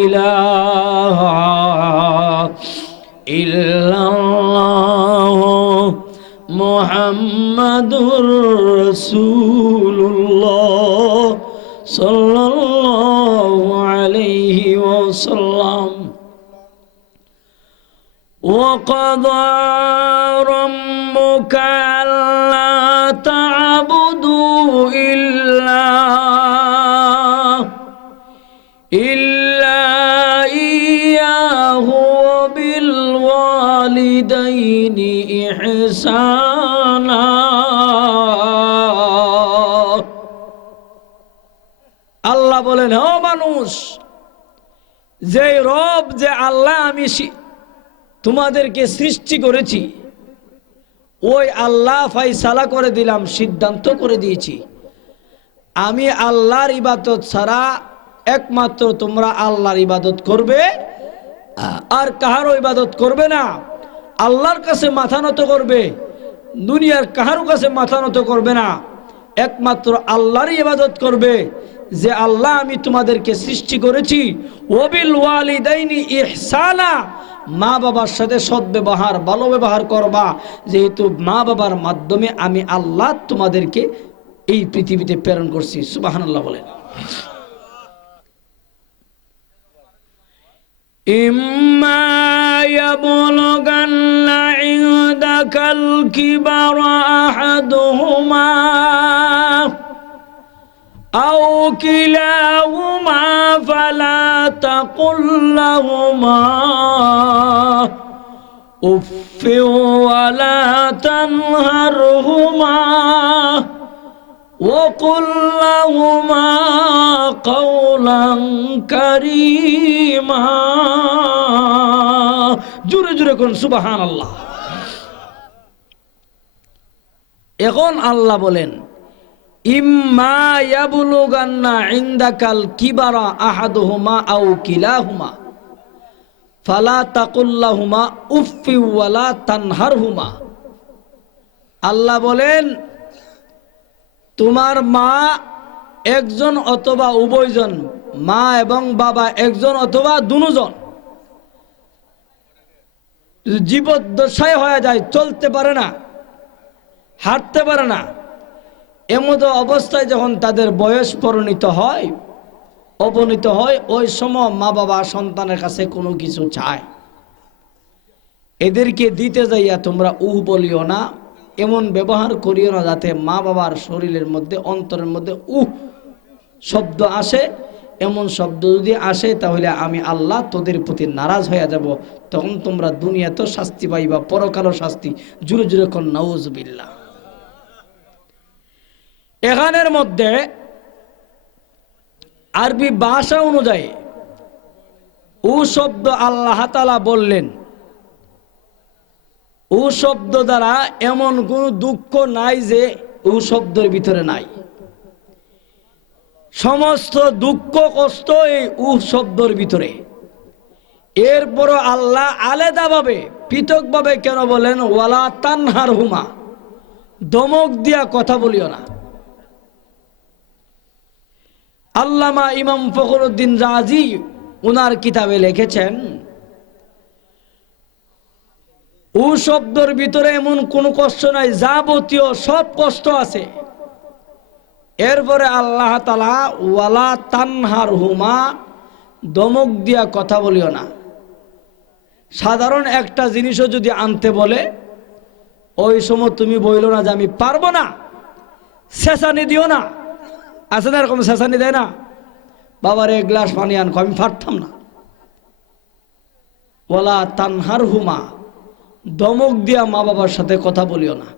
ইলাহা ইল্লাল্লাহ মুহাম্মাদুর রাসূলুল্লাহ সাল্লাল্লাহু আলাইহি ওয়াসাল্লাম। وقضى ربك ألا تعبدوا إلا إياه وبالوالدين إحسانا। আল্লাহ বলেন, ও মানুষ, যে রব, যে আল্লাহ আমি তোমাদেরকে সৃষ্টি করেছি, ওই আল্লাহ ফাইসালা করে দিলাম, সিদ্ধান্ত করে দিয়েছি, আমি আল্লাহর ইবাদত ছাড়া একমাত্র তোমরা আল্লাহর ইবাদত করবে, আর কাহারও ইবাদত করবে না। আল্লাহর কাছে মাথা নত করবে, দুনিয়ার কাহারও কাছে মাথা নত করবে না, একমাত্র আল্লাহরই ইবাদত করবে, যে আল্লাহ আমি তোমাদেরকে সৃষ্টি করেছি। ওয়াবিল ওয়ালিদাইনি ইহসানা, মা বাবার সাথে সদ্ব্যবহার, ভালো ব্যবহার করবা, যেহেতু মা বাবার মাধ্যমে আমি আল্লাহ তোমাদেরকে এই পৃথিবীতে প্রেরণ করছি। সুবহানাল্লাহ বলেন। ইম্মা ইয়াবলুগান্না ইনদাকাল কিবারা আহাদুহুমা আও কিলাহুমা ফালা তাকুল লাহুমা উফফি ওয়ালা তানহারহুমা وقل لهما قولا كريما। জোরে জোরে কোন সুবহানাল্লাহ। এখন আল্লাহ বলেন, ইম্মা ইয়াবলুগান্না ইনদাকাল কিবারা আহাদুহুমা আও কিলাহুমা ফালা তাকুল লাহুমা উফফি ওয়ালা তানহারহুমা। আল্লাহ বলেন, তোমার মা একজন অথবা উভয়জন, মা এবং বাবা একজন অথবা দুজন, জীবদ্দশায় হয়ে যায়, চলতে পারে না, হাঁটতে পারে না, এমত অবস্থায় যখন তাদের বয়স অবনীত হয়, ওই সময় মা বাবা সন্তানের কাছে কোনো কিছু চায়, এদেরকে দিতে যাইয়া তোমরা বলিও না, এমন ব্যবহার করিও না যাতে মা বাবার শরীরের মধ্যে, অন্তরের মধ্যে শব্দ আসে। এমন শব্দ যদি আসে তাহলে আমি আল্লাহ তোদের প্রতি নারাজ হয়ে যাব, তখন তোমরা দুনিয়াতেও শাস্তি পাইবা, পরকালও শাস্তি। জোরে জোরে কোন নাউজুবিল্লাহ। এখানের মধ্যে আরবি ভাষা অনুযায়ী শব্দ আল্লাহ তাআলা বললেন, শব্দ দ্বারা এমন কোন দুঃখ নাই যে শব্দের ভিতরে নাই। সমস্ত দুঃখ কষ্ট এই শব্দের ভিতরে। এরপরও আল্লাহ আলাদাভাবে, পৃথকভাবে কেন বলেন ওয়ালা তানহারহুমা, দমক দিয়া কথা বলিও না। আল্লামা ইমাম ফখরুদ্দিন রাজি ওনার কিতাবে লিখেছেন, শব্দের ভিতরে এমন কোনো কষ্ট নাই, যাবতীয় সব কষ্ট আছে। এরপরে আল্লাহ তাআলা ওয়ালা তানহারহুমা, দমক দিয়া কথা বলিও না। সাধারণ একটা জিনিসও যদি আনতে বলে, ওই সময় তুমি বইলো না যে আমি পারবো না, শেষানি দিও না। আছে না এরকম, শেষানি দেয় না, বাবার এক গ্লাস পানি আনকো, আমি পারতাম না। ওয়ালা তানহারহুমা, দমক দিয়া মা বাবার সাথে কথা বলিও না।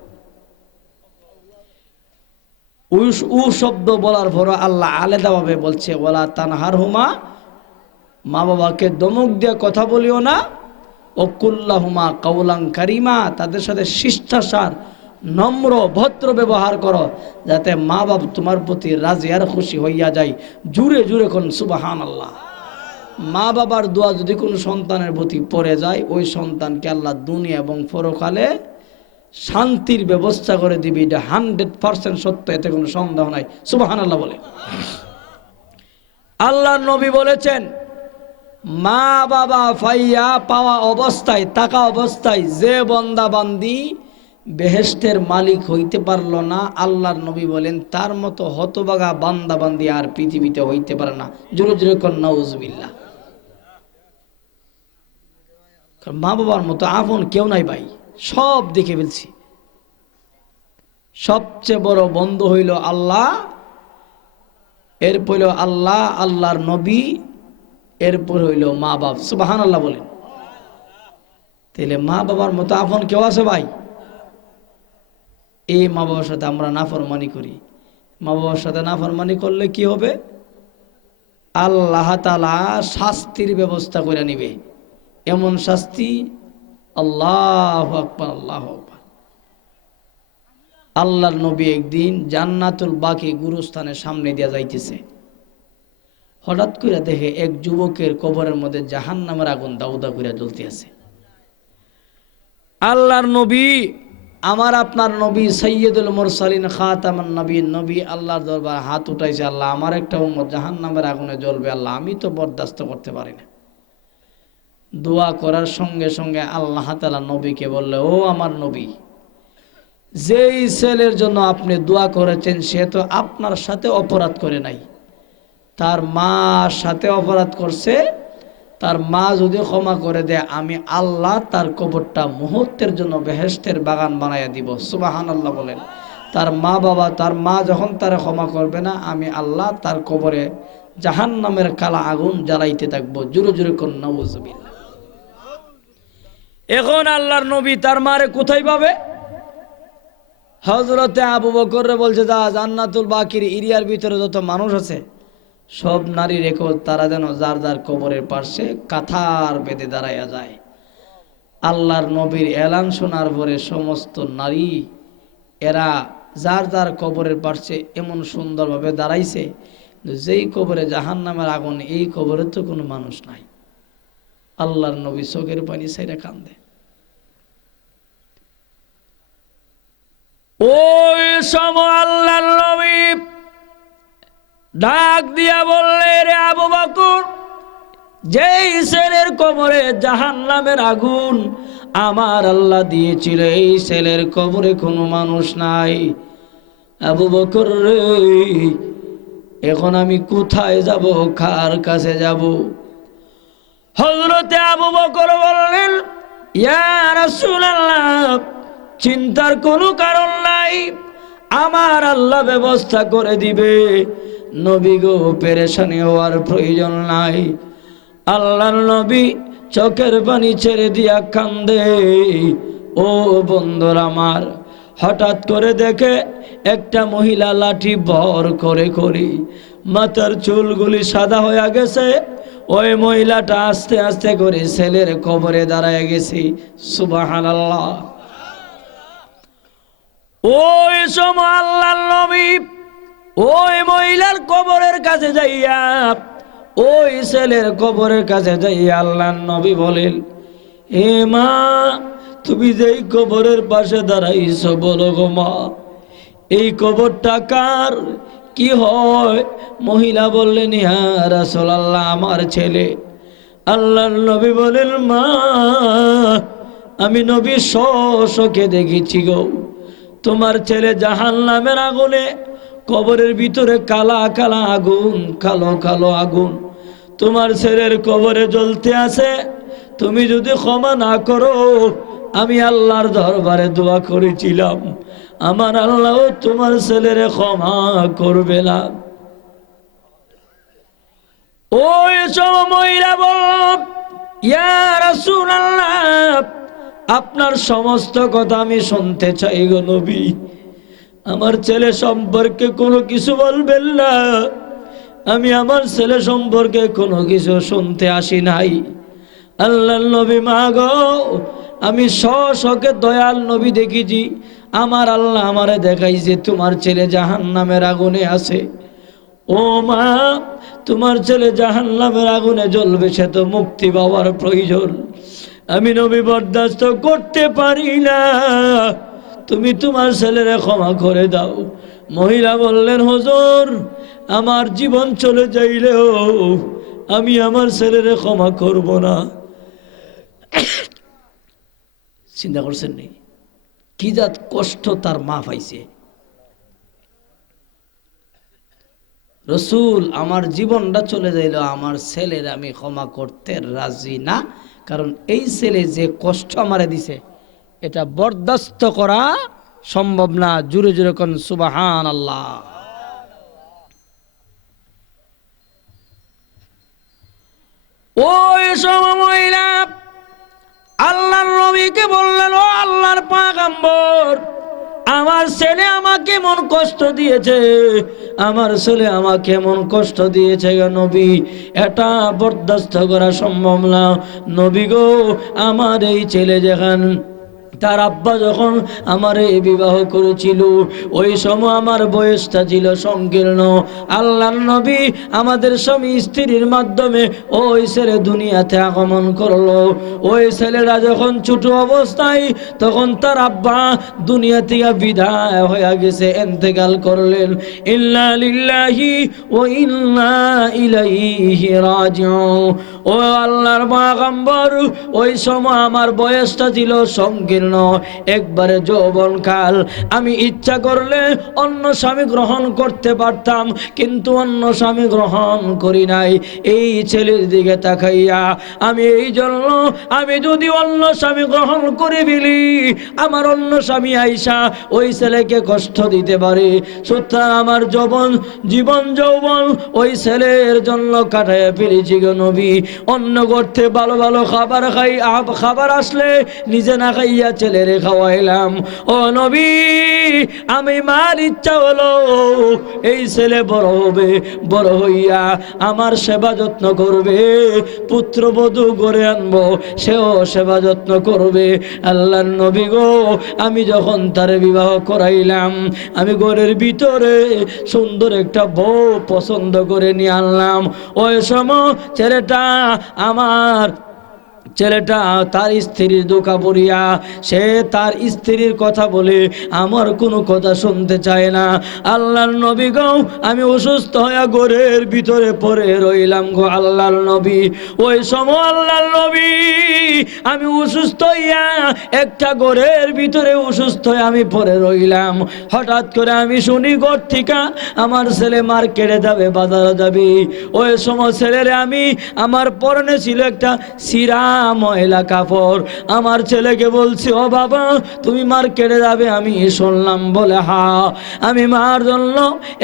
শব্দ বলার পর আল্লাহ আলাদাভাবে বলছে ওয়ালা তানহারহুমা, মা বাবাকে দমক দিয়া কথা বলিও না। ও কুল্লাহুমা কাউলান কারিমা, তাদের সাথে শিষ্টাচার, নম্র ভদ্র ব্যবহার করো, যাতে মা বাবা তোমার প্রতি রাজি আর খুশি হইয়া যায়। জুড়ে জুড়ে কোন সুবহানাল্লাহ। মা বাবার দোয়া যদি কোনো সন্তানের প্রতি পড়ে যায়, ওই সন্তানকে আল্লাহ দুনিয়া এবং পরকালে শান্তির ব্যবস্থা করে দিবে। এটা 100% সত্য, এতে কোনো সন্দেহ নাই। সুবহানাল্লাহ বলে। আল্লাহর নবী বলেছেন, মা বাবা পাইয়া পাওয়া অবস্থায়, থাকা অবস্থায় যে বান্দা বান্দি বেহেশতের মালিক হইতে পারল না, আল্লাহর নবী বলেন তার মতো হতভাগা বান্দা বান্দি আর পৃথিবীতে হইতে পারে না। জোরে জোরে কোন নাউজুবিল্লাহ। মা বাবার মতো আপন কেউ নাই ভাই, সব দেখে ফেলছি। সবচেয়ে বড় বন্ধু হইল আল্লাহ, এরপর আল্লাহ, আল্লাহর নবী, এরপর হইল মা বাপ। সুবহানাল্লাহ বলেন। তাহলে মা বাবার মতো আপন কেউ আছে ভাই? এই মা বাবার সাথে আমরা নাফরমানি করি। মা বাবার সাথে নাফরমানি করলে কি হবে? আল্লাহ তাআলা শাস্তির ব্যবস্থা করে নিবে। এমন শাস্তি, আল্লাহু আকবার, আল্লাহু আকবার। আল্লাহর নবী একদিন জান্নাতুল বাকি গুরুস্থানের সামনে দিয়া যাইতেছে, হঠাৎ করে দেখে এক যুবকের কবরের মধ্যে জাহান্নামের আগুন দাউদা করে জ্বলতে আছে। আল্লাহর নবী, আমার আপনার নবী সৈয়দুল মুরসালিন খাতামান নবী, নবী আল্লাহর দরবার হাত উঠাইছে, আল্লাহ আমার একটা উম্মত জাহান্নামের আগুনে জ্বলবে, আল্লাহ আমি তো বরদাস্ত করতে পারি না। দোয়া করার সঙ্গে সঙ্গে আল্লাহ তাআলা নবীকে বললে, ও আমার নবী, যেই ছেলের জন্য আপনি দোয়া করেছেন সে তো আপনার সাথে অপরাধ করে নাই, তার মার সাথে অপরাধ করছে, তার মা যদি ক্ষমা করে দেয় আমি আল্লাহ তার কবরটা মুহূর্তের জন্য বেহেশতের বাগান বানাইয়া দিব। সুবহানাল্লাহ বলেন। তার মা বাবা, তার মা যখন তার ক্ষমা করবে না, আমি আল্লাহ তার কবরে জাহান্নামের কালা আগুন জ্বালাইতে থাকবো। জোরে জোরে কোন নাউজুবিল্লাহ। এখন আল্লাহর নবী তার মারে কোথায় পাবে? হযরতে আবু বকর বলছে, যা জান্নাতুল বাকির এরিয়ার ভিতরে যত মানুষ আছে সব নারী রেখো, তারা যেন যার যার কবরের পাশে কাতার বেঁধে দাঁড়াইয়া যায়। আল্লাহর নবীর এলান শোনার পরে সমস্ত নারী এরা যার যার কবরের পাশে এমন সুন্দরভাবে দাঁড়াইছে, যেই কবরে জাহান্নামের আগুন, এই কবরে তো কোনো মানুষ নাই। আল্লাহর নবী চোখের পানি ছেড়ে কান্দে। ওই সময় আল্লাহর নবী ডাক দিয়া বললে, রে আবু বকর, যেই ছেলের কবরে জাহান্নামের আগুন আমার আল্লাহ দিয়েছিল, এই ছেলের কবরে কোনো মানুষ নাই। আবু বকর রে, এখন আমি কোথায় যাব, কার কাছে যাব? হযরতে আবু বকর বললেন, ইয়া রাসূলুল্লাহ, চিন্তার কোনো কারণ নাই, আমার আল্লাহ ব্যবস্থা করে দিবে। নবী গো, পেরেশানি হওয়ার প্রয়োজন নাই। আল্লাহর নবী চোখের পানি ছেড়ে দিয়া কান্দে। ও বন্ধুরা আমার, হঠাৎ করে দেখে একটা মহিলা লাঠি ভর করে করি, মাথার চুলগুলি সাদা হয়ে গেছে। ওই মহিলাটা আস্তে আস্তে করে ছেলের কবরে দাঁড়ায় গেছে। সুবহানাল্লাহ। ওই সময় আল্লাহর নবী ওই মহিলার কবরের কাছে যাইয়া, ওই ছেলের কবরের কাছে যাইয়া আল্লাহর নবী বলেন, হে মা, তুমি যেই কবরের পাশে দাঁড়াইছো, বলো গো মা, এই কবরটা কার, কি হয়? মহিলা বললেন, ইয়া রাসূলুল্লাহ, আমার ছেলে। আল্লাহর নবী বলেন, মা, আমি নবী স্বচক্ষে দেখেছি গো, তোমার ছেলে জাহান্নামের আগুনে, কবরের ভিতরে কালা কালা আগুন, কালো কালো আগুন তোমার ছেলের কবরে জ্বলতে আছে। তুমি যদি ক্ষমা না করো, আমি আল্লাহর দরবারে দোয়া করেছিলাম, আমার আল্লাহ তোমার ছেলের ক্ষমা করবে না। ওই সময়রা বল, ইয়া রাসূলুল্লাহ, আপনার সমস্ত কথা আমি শুনতে চাই গো নবী, আমার ছেলে সম্পর্কে কোনো কিছু বলবেন না, আমি আমার ছেলে সম্পর্কে কোনো কিছু শুনতে আসি নাই। আল্লাহর নবী, মা গো, আমি স্বচক্ষে দয়াল নবী দেখেছি, আমার আল্লাহ আমারে দেখাইছে তোমার ছেলে জাহান্নামের আগুনে আছে। ও মা, তোমার ছেলে জাহান্নামের আগুনে জ্বলবে, সে তো মুক্তি পাওয়ার প্রয়োজন, আমি নবী বরদাস্ত করতে পারি না, তুমি তোমার ছেলেরে ক্ষমা করে দাও। মহিলা বললেন, হুজুর, আমার জীবন চলে যাইলেও আমি আমার ছেলেরে ক্ষমা করব না। চিন্তা করছেন নি কি জাত কষ্ট তার মা পাইছে? রসুল, আমার জীবনটা চলে যাইল, আমার ছেলের আমি ক্ষমা করতে রাজি না, কারণ এই ছেলে যে কষ্ট আমারে দিছে এটা বরদাস্ত করা সম্ভব না। জুড়ে জুড়ে কোন সুবহানাল্লাহ। ওই সময় মহিলা আল্লাহর নবীকে বললেন, ও আল্লাহর পয়গম্বর, আমার ছেলে আমাকে এমন কষ্ট দিয়েছে, আমার ছেলে আমাকে এমন কষ্ট দিয়েছে গো নবী, এটা বরদাস্ত করা সম্ভব না। নবী গো, আমার এই ছেলে যেখান তার আব্বা যখন আমারে বিবাহ করেছিল ওই সময় আমার বয়সটা ছিল সংকীর্ণ। আল্লাহর নবী আমাদের স্বামী স্ত্রীর মাধ্যমে ওই ছেলে দুনিয়াতে আগমন করলো। ওই ছেলেরা যখন ছোট অবস্থায় তখন তার আব্বা দুনিয়া থেকে বিদায় হয়ে গেছে, ইন্তেকাল করলেন। ইন্না লিল্লাহি ওয়া ইন্না ইলাইহি রাজিউন। ও আল্লাহর পয়গম্বর, ওই সময় আমার বয়সটা ছিল সংকীর্ণ, একবারে যৌবনকাল। আমি ইচ্ছা করলে অন্য স্বামী গ্রহণ করতে পারতাম, কিন্তু অন্য স্বামী গ্রহণ করি নাই এই ছেলের দিকে তাকাইয়া। আমি এই জন্য আমি যদি অন্য স্বামী গ্রহণ করে ফেলি, আমার অন্য স্বামী আইসা ওই ছেলেকে কষ্ট দিতে পারে। সুতরাং আমার জীবন যৌবন ওই ছেলের জন্য কাটাইয়া ফেলেছি গো নবী। অন্য করতে ভালো ভালো খাবার আসলে নিজে না খাইয়া ছেলেরে খাওয়াইলাম। ও নবী, আমি মার ইচ্ছা হলো এই ছেলে বড় হবে, বড় হইয়া আমার সেবা যত্ন করবে, পুত্রবধূ করে আনবো, সেও সেবা যত্ন করবে। আল্লাহর নবী গো, আমি যখন তার বিবাহ করাইলাম, আমি ঘরের ভিতরে সুন্দর একটা বউ পছন্দ করে নিয়ে আনলাম। ওই সময় ছেলেটা তার স্ত্রীর দোকা পড়িয়া সে তার স্ত্রীর কথা বলে আমার কোনো কথা শুনতে চায় না। আল্লাহর নবী গো, আমি অসুস্থ হয়ে ঘরের ভিতরে পড়ে রইলাম গো আল্লাহর নবী। ওই সময় আল্লাহর নবী, আমি অসুস্থ হইয়া একটা ঘরের ভিতরে অসুস্থ হয়ে আমি পড়ে রইলাম। হঠাৎ করে আমি শুনি ঘর থেকে আমার ছেলে মার্কেটে যাবে, বাজারে যাবে। ওই সময় ছেলেরে আমার পরনে ছিল একটা সিরা ময়লা কাপড়। আমার ছেলেকে বলছি, ও বাবা তুমি মার্কেটে যাবে আমি শুনলাম, বলে হ্যাঁ। আমি মার জন্য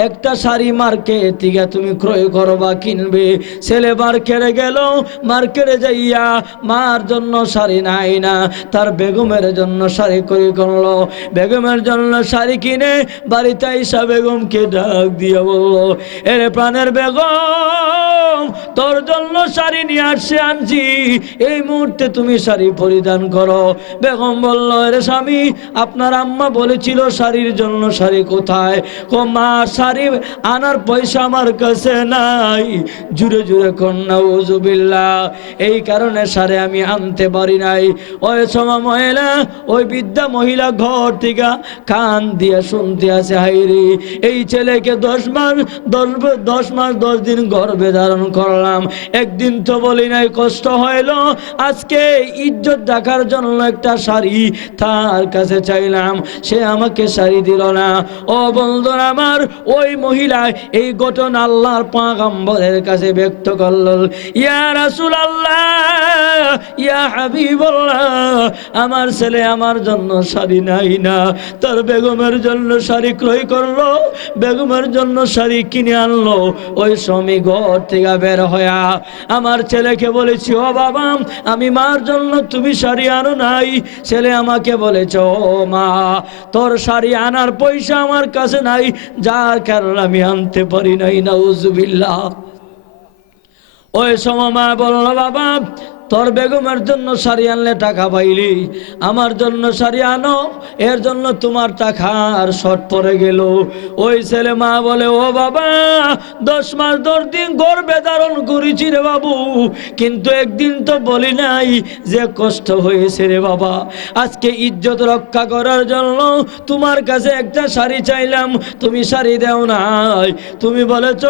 একটা শাড়ি মার্কেট থেকে তুমি ক্রয় করবা, কিনবে। ছেলে মার্কেটে গেল, মার্কেটে যাইয়া মার জন্য শাড়ি নাই না, তার বেগমের জন্য শাড়ি ক্রয় করলো। বেগমের জন্য শাড়ি কিনে বাড়িতে আইসা বেগমকে ডাক দিয়ে বলল, এরে প্রাণের বেগম, তোর জন্য শাড়ি নিয়ে আনছি, এই মুহূর্তে তুমি শাড়ি পরিধান করো। বেগম বলল, এরে স্বামী, আপনার আম্মা বলেছিল শাড়ির জন্য শাড়ি কোথায়? মা, শাড়ি আনার পয়সা আমার কাছে নাই। জুড়ে জুড়ে কন্যা উজুবিল্লাহ, এই কারণে শাড়ি আমি আনতে পারি নাই। ওই সময় ওই বৃদ্ধা মহিলা ঘর থেকে কান দিয়ে শুনতে আছে, হাইরে এই ছেলেকে 10 দিন গর্ভে ধারণ করলাম, একদিন তো বলি নাই কষ্ট হইল। আজকে ইজ্জত দেখার জন্য একটা শাড়ি তার কাছে চাইলাম, সে আমাকে শাড়ি দিল না। ও বন্ধুরা আমার, ওই মহিলা এই ঘটনা আল্লাহর পয়গম্বরের কাছে ব্যক্ত করল। ইয়া রাসূলুল্লাহ, ইয়া হাবিবাল্লাহ, আমার ছেলে আমার জন্য শাড়ি নাই না, তার বেগমের জন্য শাড়ি ক্রয় করলো, বেগমের জন্য শাড়ি কিনে আনলো। ওই স্বামী ঘর থেকে বের হইয়া আমার ছেলেকে বলেছি, ও বাবা, আমি মার জন্য তুমি শাড়ি আনো নাই। ছেলে আমাকে বলেছ, ও মা, তোর শাড়ি আনার পয়সা আমার কাছে নাই, যার কারণে আমি আনতে পারি নাই। নাউজুবিল্লাহ। ওই সময় মা বলল, বাবা, তোর বেগমের জন্য শাড়ি আনলে টাকা পাইলি, আমার জন্য শাড়ি আনো, এর জন্য তোমার টাকার শর্ট পড়ে গেল। ওই ছেলে মা বলে, ও বাবা, 10 মাস 10 দিন গর্ভে ধারণ করেছি রে বাবু, কিন্তু একদিন তো বলি নাই যে কষ্ট হয়েছে রে বাবা। আজকে ইজ্জত রক্ষা করার জন্য তোমার কাছে একটা শাড়ি চাইলাম, তুমি শাড়ি দেও নাই, তুমি বলেছ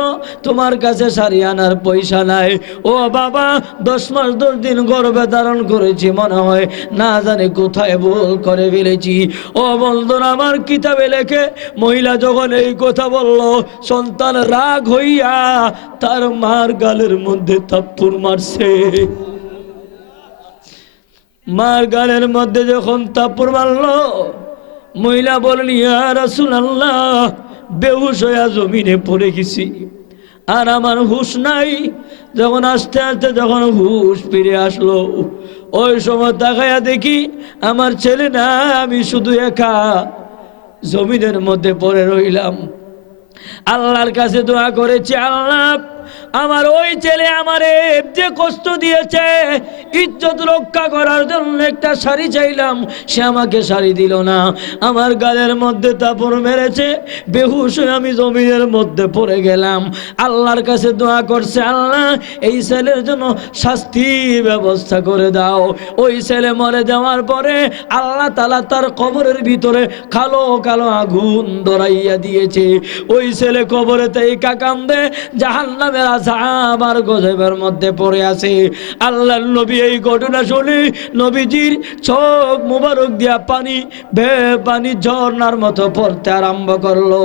তোমার কাছে শাড়ি আনার পয়সা নাই। ও বাবা, 10 মাস 10 দিন গর্ভে ধারণ করেছি, মনে হয় না জানি কোথায় ভুল করে ফেলেছি। ও বন্ধুরা আমার, কিতাবে লেখে মহিলা যখন এই কথা বলল, সন্তান রাগ হইয়া তার মার গালের মধ্যে থাপ্পড় মারছে। মার গালের মধ্যে যখন থাপ্পড় মারলো, মহিলা বললেন, ইয়া রাসূলুল্লাহ, বেহুশ হইয়া জমিনে পড়ে গেছি, আর আমার হুঁশ নাই। যখন আস্তে আস্তে যখন হুঁশ ফিরে আসলো, ওই সময় তাকাইয়া দেখি আমার ছেলে না, আমি শুধু একা জমিনের মধ্যে পড়ে রইলাম। আল্লাহর কাছে দোয়া করেছি, আল্লাহ আমার ওই ছেলে আমারে যে কষ্ট দিয়েছে, ইজ্জত রক্ষা করার জন্য একটা শাড়ি চাইলাম, সে আমাকে শাড়ি দিল না, আমার গালের মধ্যে থাপড় মেরেছে, বেহুশ হয়ে আমি জমিনের মধ্যে পড়ে গেলাম। আল্লাহর কাছে দোয়া করছে, আল্লাহ এই ছেলের জন্য শাস্তির ব্যবস্থা করে দাও। ওই ছেলে মরে যাওয়ার পরে আল্লাহ তাআলা তার কবরের ভিতরে কালো কালো আগুন ধরাইয়া দিয়েছে। ওই ছেলে কবরেতে কান্দে, জাহান্নামের আযাব আর গজবের মধ্যে পড়ে আছে। আল্লাহর নবী এই ঘটনা শুনে নবীজির চোখ মুবারক দিয়া পানি ঝর্ণার মতো পড়তে আরম্ভ করলো।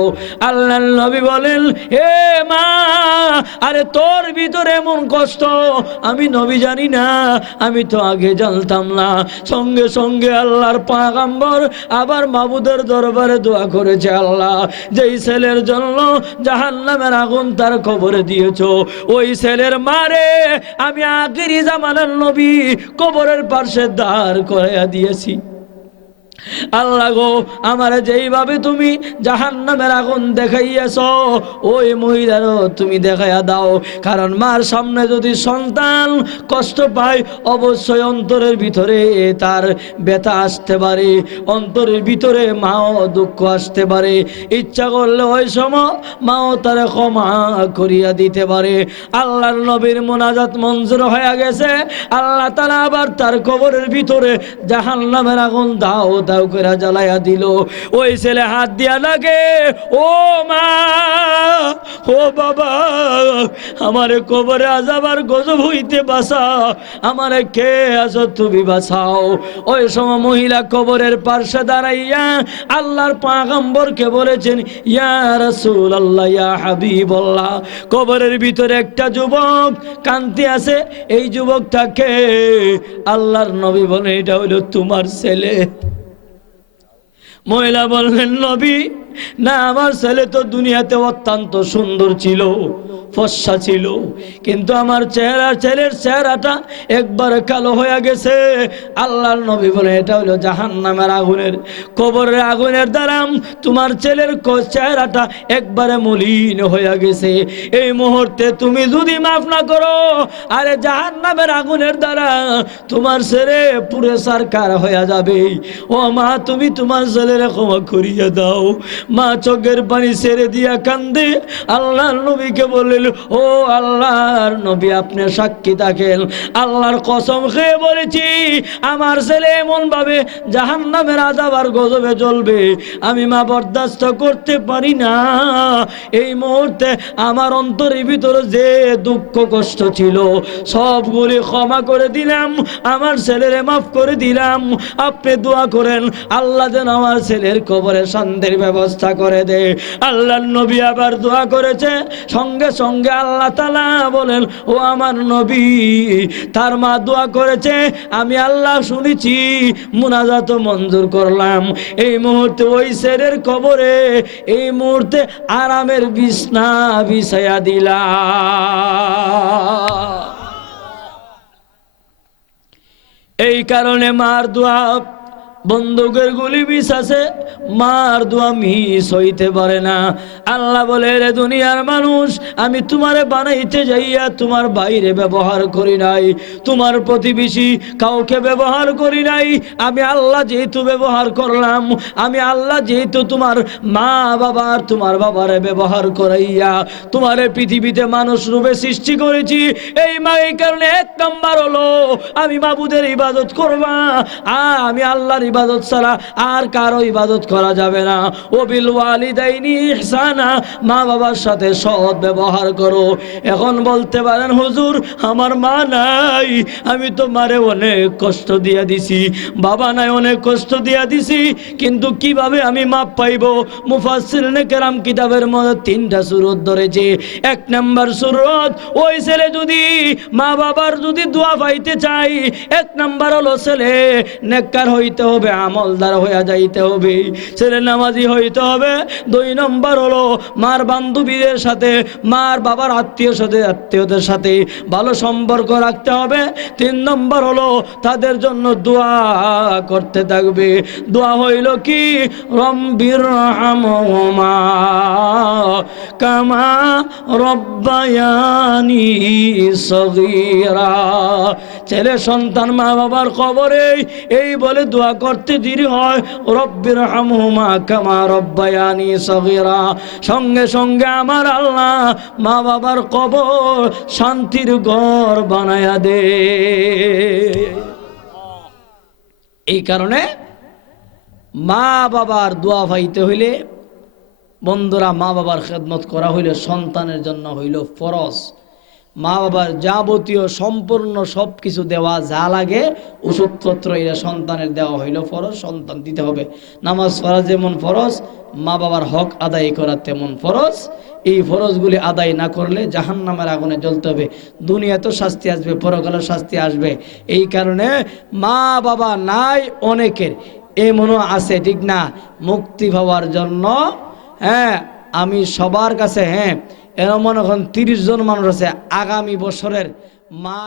আল্লাহর নবী বলেন, হে মা, আরে তোর ভিতরে এমন কষ্ট আমি নবী জানি না, আমি তো আগে জানতাম না। সঙ্গে সঙ্গে আল্লাহর পয়গম্বর আবার মাবুদের দরবারে দোয়া করেছে, আল্লাহ যেই ছেলের জন্য জাহান্নামের আগুন তার কবরে দিয়েছো, ওই ছেলের মারে আমি আখিরি জামানার নবী কবরের পাশে দাঁড় করাইয়া দিয়েছি। আল্লাহ গো, আমার যেইভাবে তুমি জাহান্নামের আগুন দেখাইয়াছো, ওই মহিলারও তুমি দেখাইয়া দাও। কারণ মার সামনে যদি সন্তান কষ্ট পায়, অবশ্যই অন্তরের ভিতরে তার ব্যথা আসতে পারে, অন্তরের ভিতরে মাও দুঃখ আসতে পারে। ইচ্ছা করলে ওই সময় মাও তারে ক্ষমা করিয়া দিতে পারে। আল্লাহর নবীর মোনাজাত মঞ্জুর হয়ে গেছে। আল্লাহ তাআলা আবার তার কবরের ভিতরে জাহান্নামের আগুন দাও দাও করে জ্বালাইয়া দিল। ওই ছেলে হাত দিয়া লাগে, ও মা, ও বাবা, আমারে কবরে আযাব আর গজব হইতে বাঁচাও, আমারে কে আছো তুমি বাঁচাও। ওই সময় মহিলা কবরের পাশে দাঁড়াইয়া আল্লাহর পয়গম্বরকে বলেছেন, ইয়া রাসূলুল্লাহ, ইয়া হাবিবাল্লাহ, কবরের ভিতরে একটা যুবক কাঁদতে আছে, এই যুবকটাকে? আল্লাহর নবী বলেন, এটা হলো তোমার ছেলে। মহিলা বললেন, নবী না, আমার ছেলে তো দুনিয়াতে অত্যন্ত সুন্দর ছিল, ফর্সা ছিল, কিন্তু আমার ছেলের চেহারাটা একবার কালো হয়ে গেছে। আল্লাহর নবী বলে, এটা হলো জাহান্নামের আগুনের, কবরের আগুনের দ্বারা তোমার ছেলের চেহারাটা একবারে মলিন হয়ে গেছে। এই মুহূর্তে তুমি যদি মাফ না করো, আরে জাহান্নামের আগুনের দ্বারা তোমার ছেলে পুরো সরকার হয়ে যাবে। ও মা, তুমি তোমার ছেলের ক্ষমা করিয়ে দাও। মা চোখের পানি ছেড়ে দিয়া কান্দে। আল্লাহর নবীকে বললেন, ও আল্লাহর নবী, আপনি সাক্ষী থাকেন, আল্লাহর কসম খেয়ে বলেছি, আমার ছেলে এমন ভাবে জাহান্নামের আযাব আর গজবে জ্বলবে, আমি মা বরদাস্ত করতে পারি না। এই মুহূর্তে আমার অন্তরের ভিতরে যে দুঃখ কষ্ট ছিল সবগুলি ক্ষমা করে দিলাম, আমার ছেলেরে মাফ করে দিলাম। আপনি দোয়া করেন, আল্লাহ যেন আমার ছেলের কবরে শান্তির ব্যবস্থা করে দে। আল্লাহর নবী আবার দোয়া করেছে। সঙ্গে সঙ্গে আল্লাহ তাআলা বলেন, ও আমার নবী, তার মা দোয়া করেছে, আমি আল্লাহ শুনেছি, মুনাজাত মঞ্জুর করলাম। এই মুহূর্তে ওই ছেলের কবরে এই মুহূর্তে আরামের বিছনা বিছাইয়া দিলাম। এই কারণে মার দোয়া, বন্দুকের গুলি মিস আছে, মার দোয়া মিস হইতে পারে না। আল্লাহ বলে, রে দুনিয়ার মানুষ, আমি তোমারে বানাইতে যাইয়া তোমার বাইরে ব্যবহার করি নাই, তোমার প্রতিবেশী কাউকে ব্যবহার করি নাই। আমি আল্লাহ যেহেতু ব্যবহার করলাম, আমি আল্লাহ যেহেতু তোমার মা বাবার, তোমার বাবারে ব্যবহার করাইয়া তোমারে পৃথিবীতে মানুষ রূপে সৃষ্টি করেছি। এই মা, এই কারণে এক নাম্বার হলো আমি মাবুদের ইবাদত করবা, আমি আল্লাহর ইবাদত ছাড়া আর কারো ইবাদত করা যাবে না। ও বিল ওয়ালিদাইনি ইহসানা, মা বাবার সাথে সৎ ব্যবহার করো। এখন বলতে পারেন, হুজুর আমার মা নাই, আমি তো মারে অনেক কষ্ট দিয়া দিছি, বাবা নাই অনেক কষ্ট দিয়া দিছি, কিন্তু কিভাবে আমি মাপ পাইব? মুফাসসিরিনে কেরাম কিতাবের মধ্যে 3টা সূরত ধরেছে। 1 নাম্বার সূরত, ওই ছেলে যদি মা বাবার যদি দোয়া পাইতে চাই, 1 নাম্বার হলো ছেলে নেককার হইতে হবে, হবে, আমলদার হয়ে যাইতে হবে, ছেলে নামাজি হইতে হবে। 2 নম্বর হলো মার বান্ধবীদের সাথে, মার বাবার আত্মীয়দের সাথে ভালো সম্পর্ক রাখতে হবে। 3 নম্বর হলো তাদের জন্য দোয়া করতে থাকবে। দোয়া হইল কি, রব্বির রহমহুমা কামা রব্বায়ানি সগীরা। ছেলে সন্তান মা বাবার কবরে এই বলে দোয়া করতে দেরি হয়, রব্বির রহমহুমা কামা রব্বায়ানি সগীরা। সঙ্গে সঙ্গে আমার আল্লাহ মা বাবার কবর শান্তির ঘর বানায়া দে। এই কারণে মা বাবার দোয়া পাইতে হইলে বন্ধুরা, মা বাবার খেদমত করা হইলে সন্তানের জন্য হইল ফরজ। মা বাবার যাবতীয় সম্পূর্ণ সব কিছু দেওয়া যা লাগে ওষুধপত্র এরা সন্তানের দেওয়া হইল ফরজ, সন্তান দিতে হবে। নামাজ পড়া যেমন ফরজ, মা বাবার হক আদায় করা তেমন ফরজ। এই ফরজগুলি আদায় না করলে জাহান্নামের আগুনে জ্বলতে হবে। দুনিয়াতেও শাস্তি আসবে, পরকালেও শাস্তি আসবে। এই কারণে মা বাবা নাই অনেকের, এমনও আছে ঠিক না, মুক্তি পাওয়ার জন্য। হ্যাঁ, আমি সবার কাছে, হ্যাঁ, এর মনে করেন 30 জন মানুষ আছে আগামী বছরের মা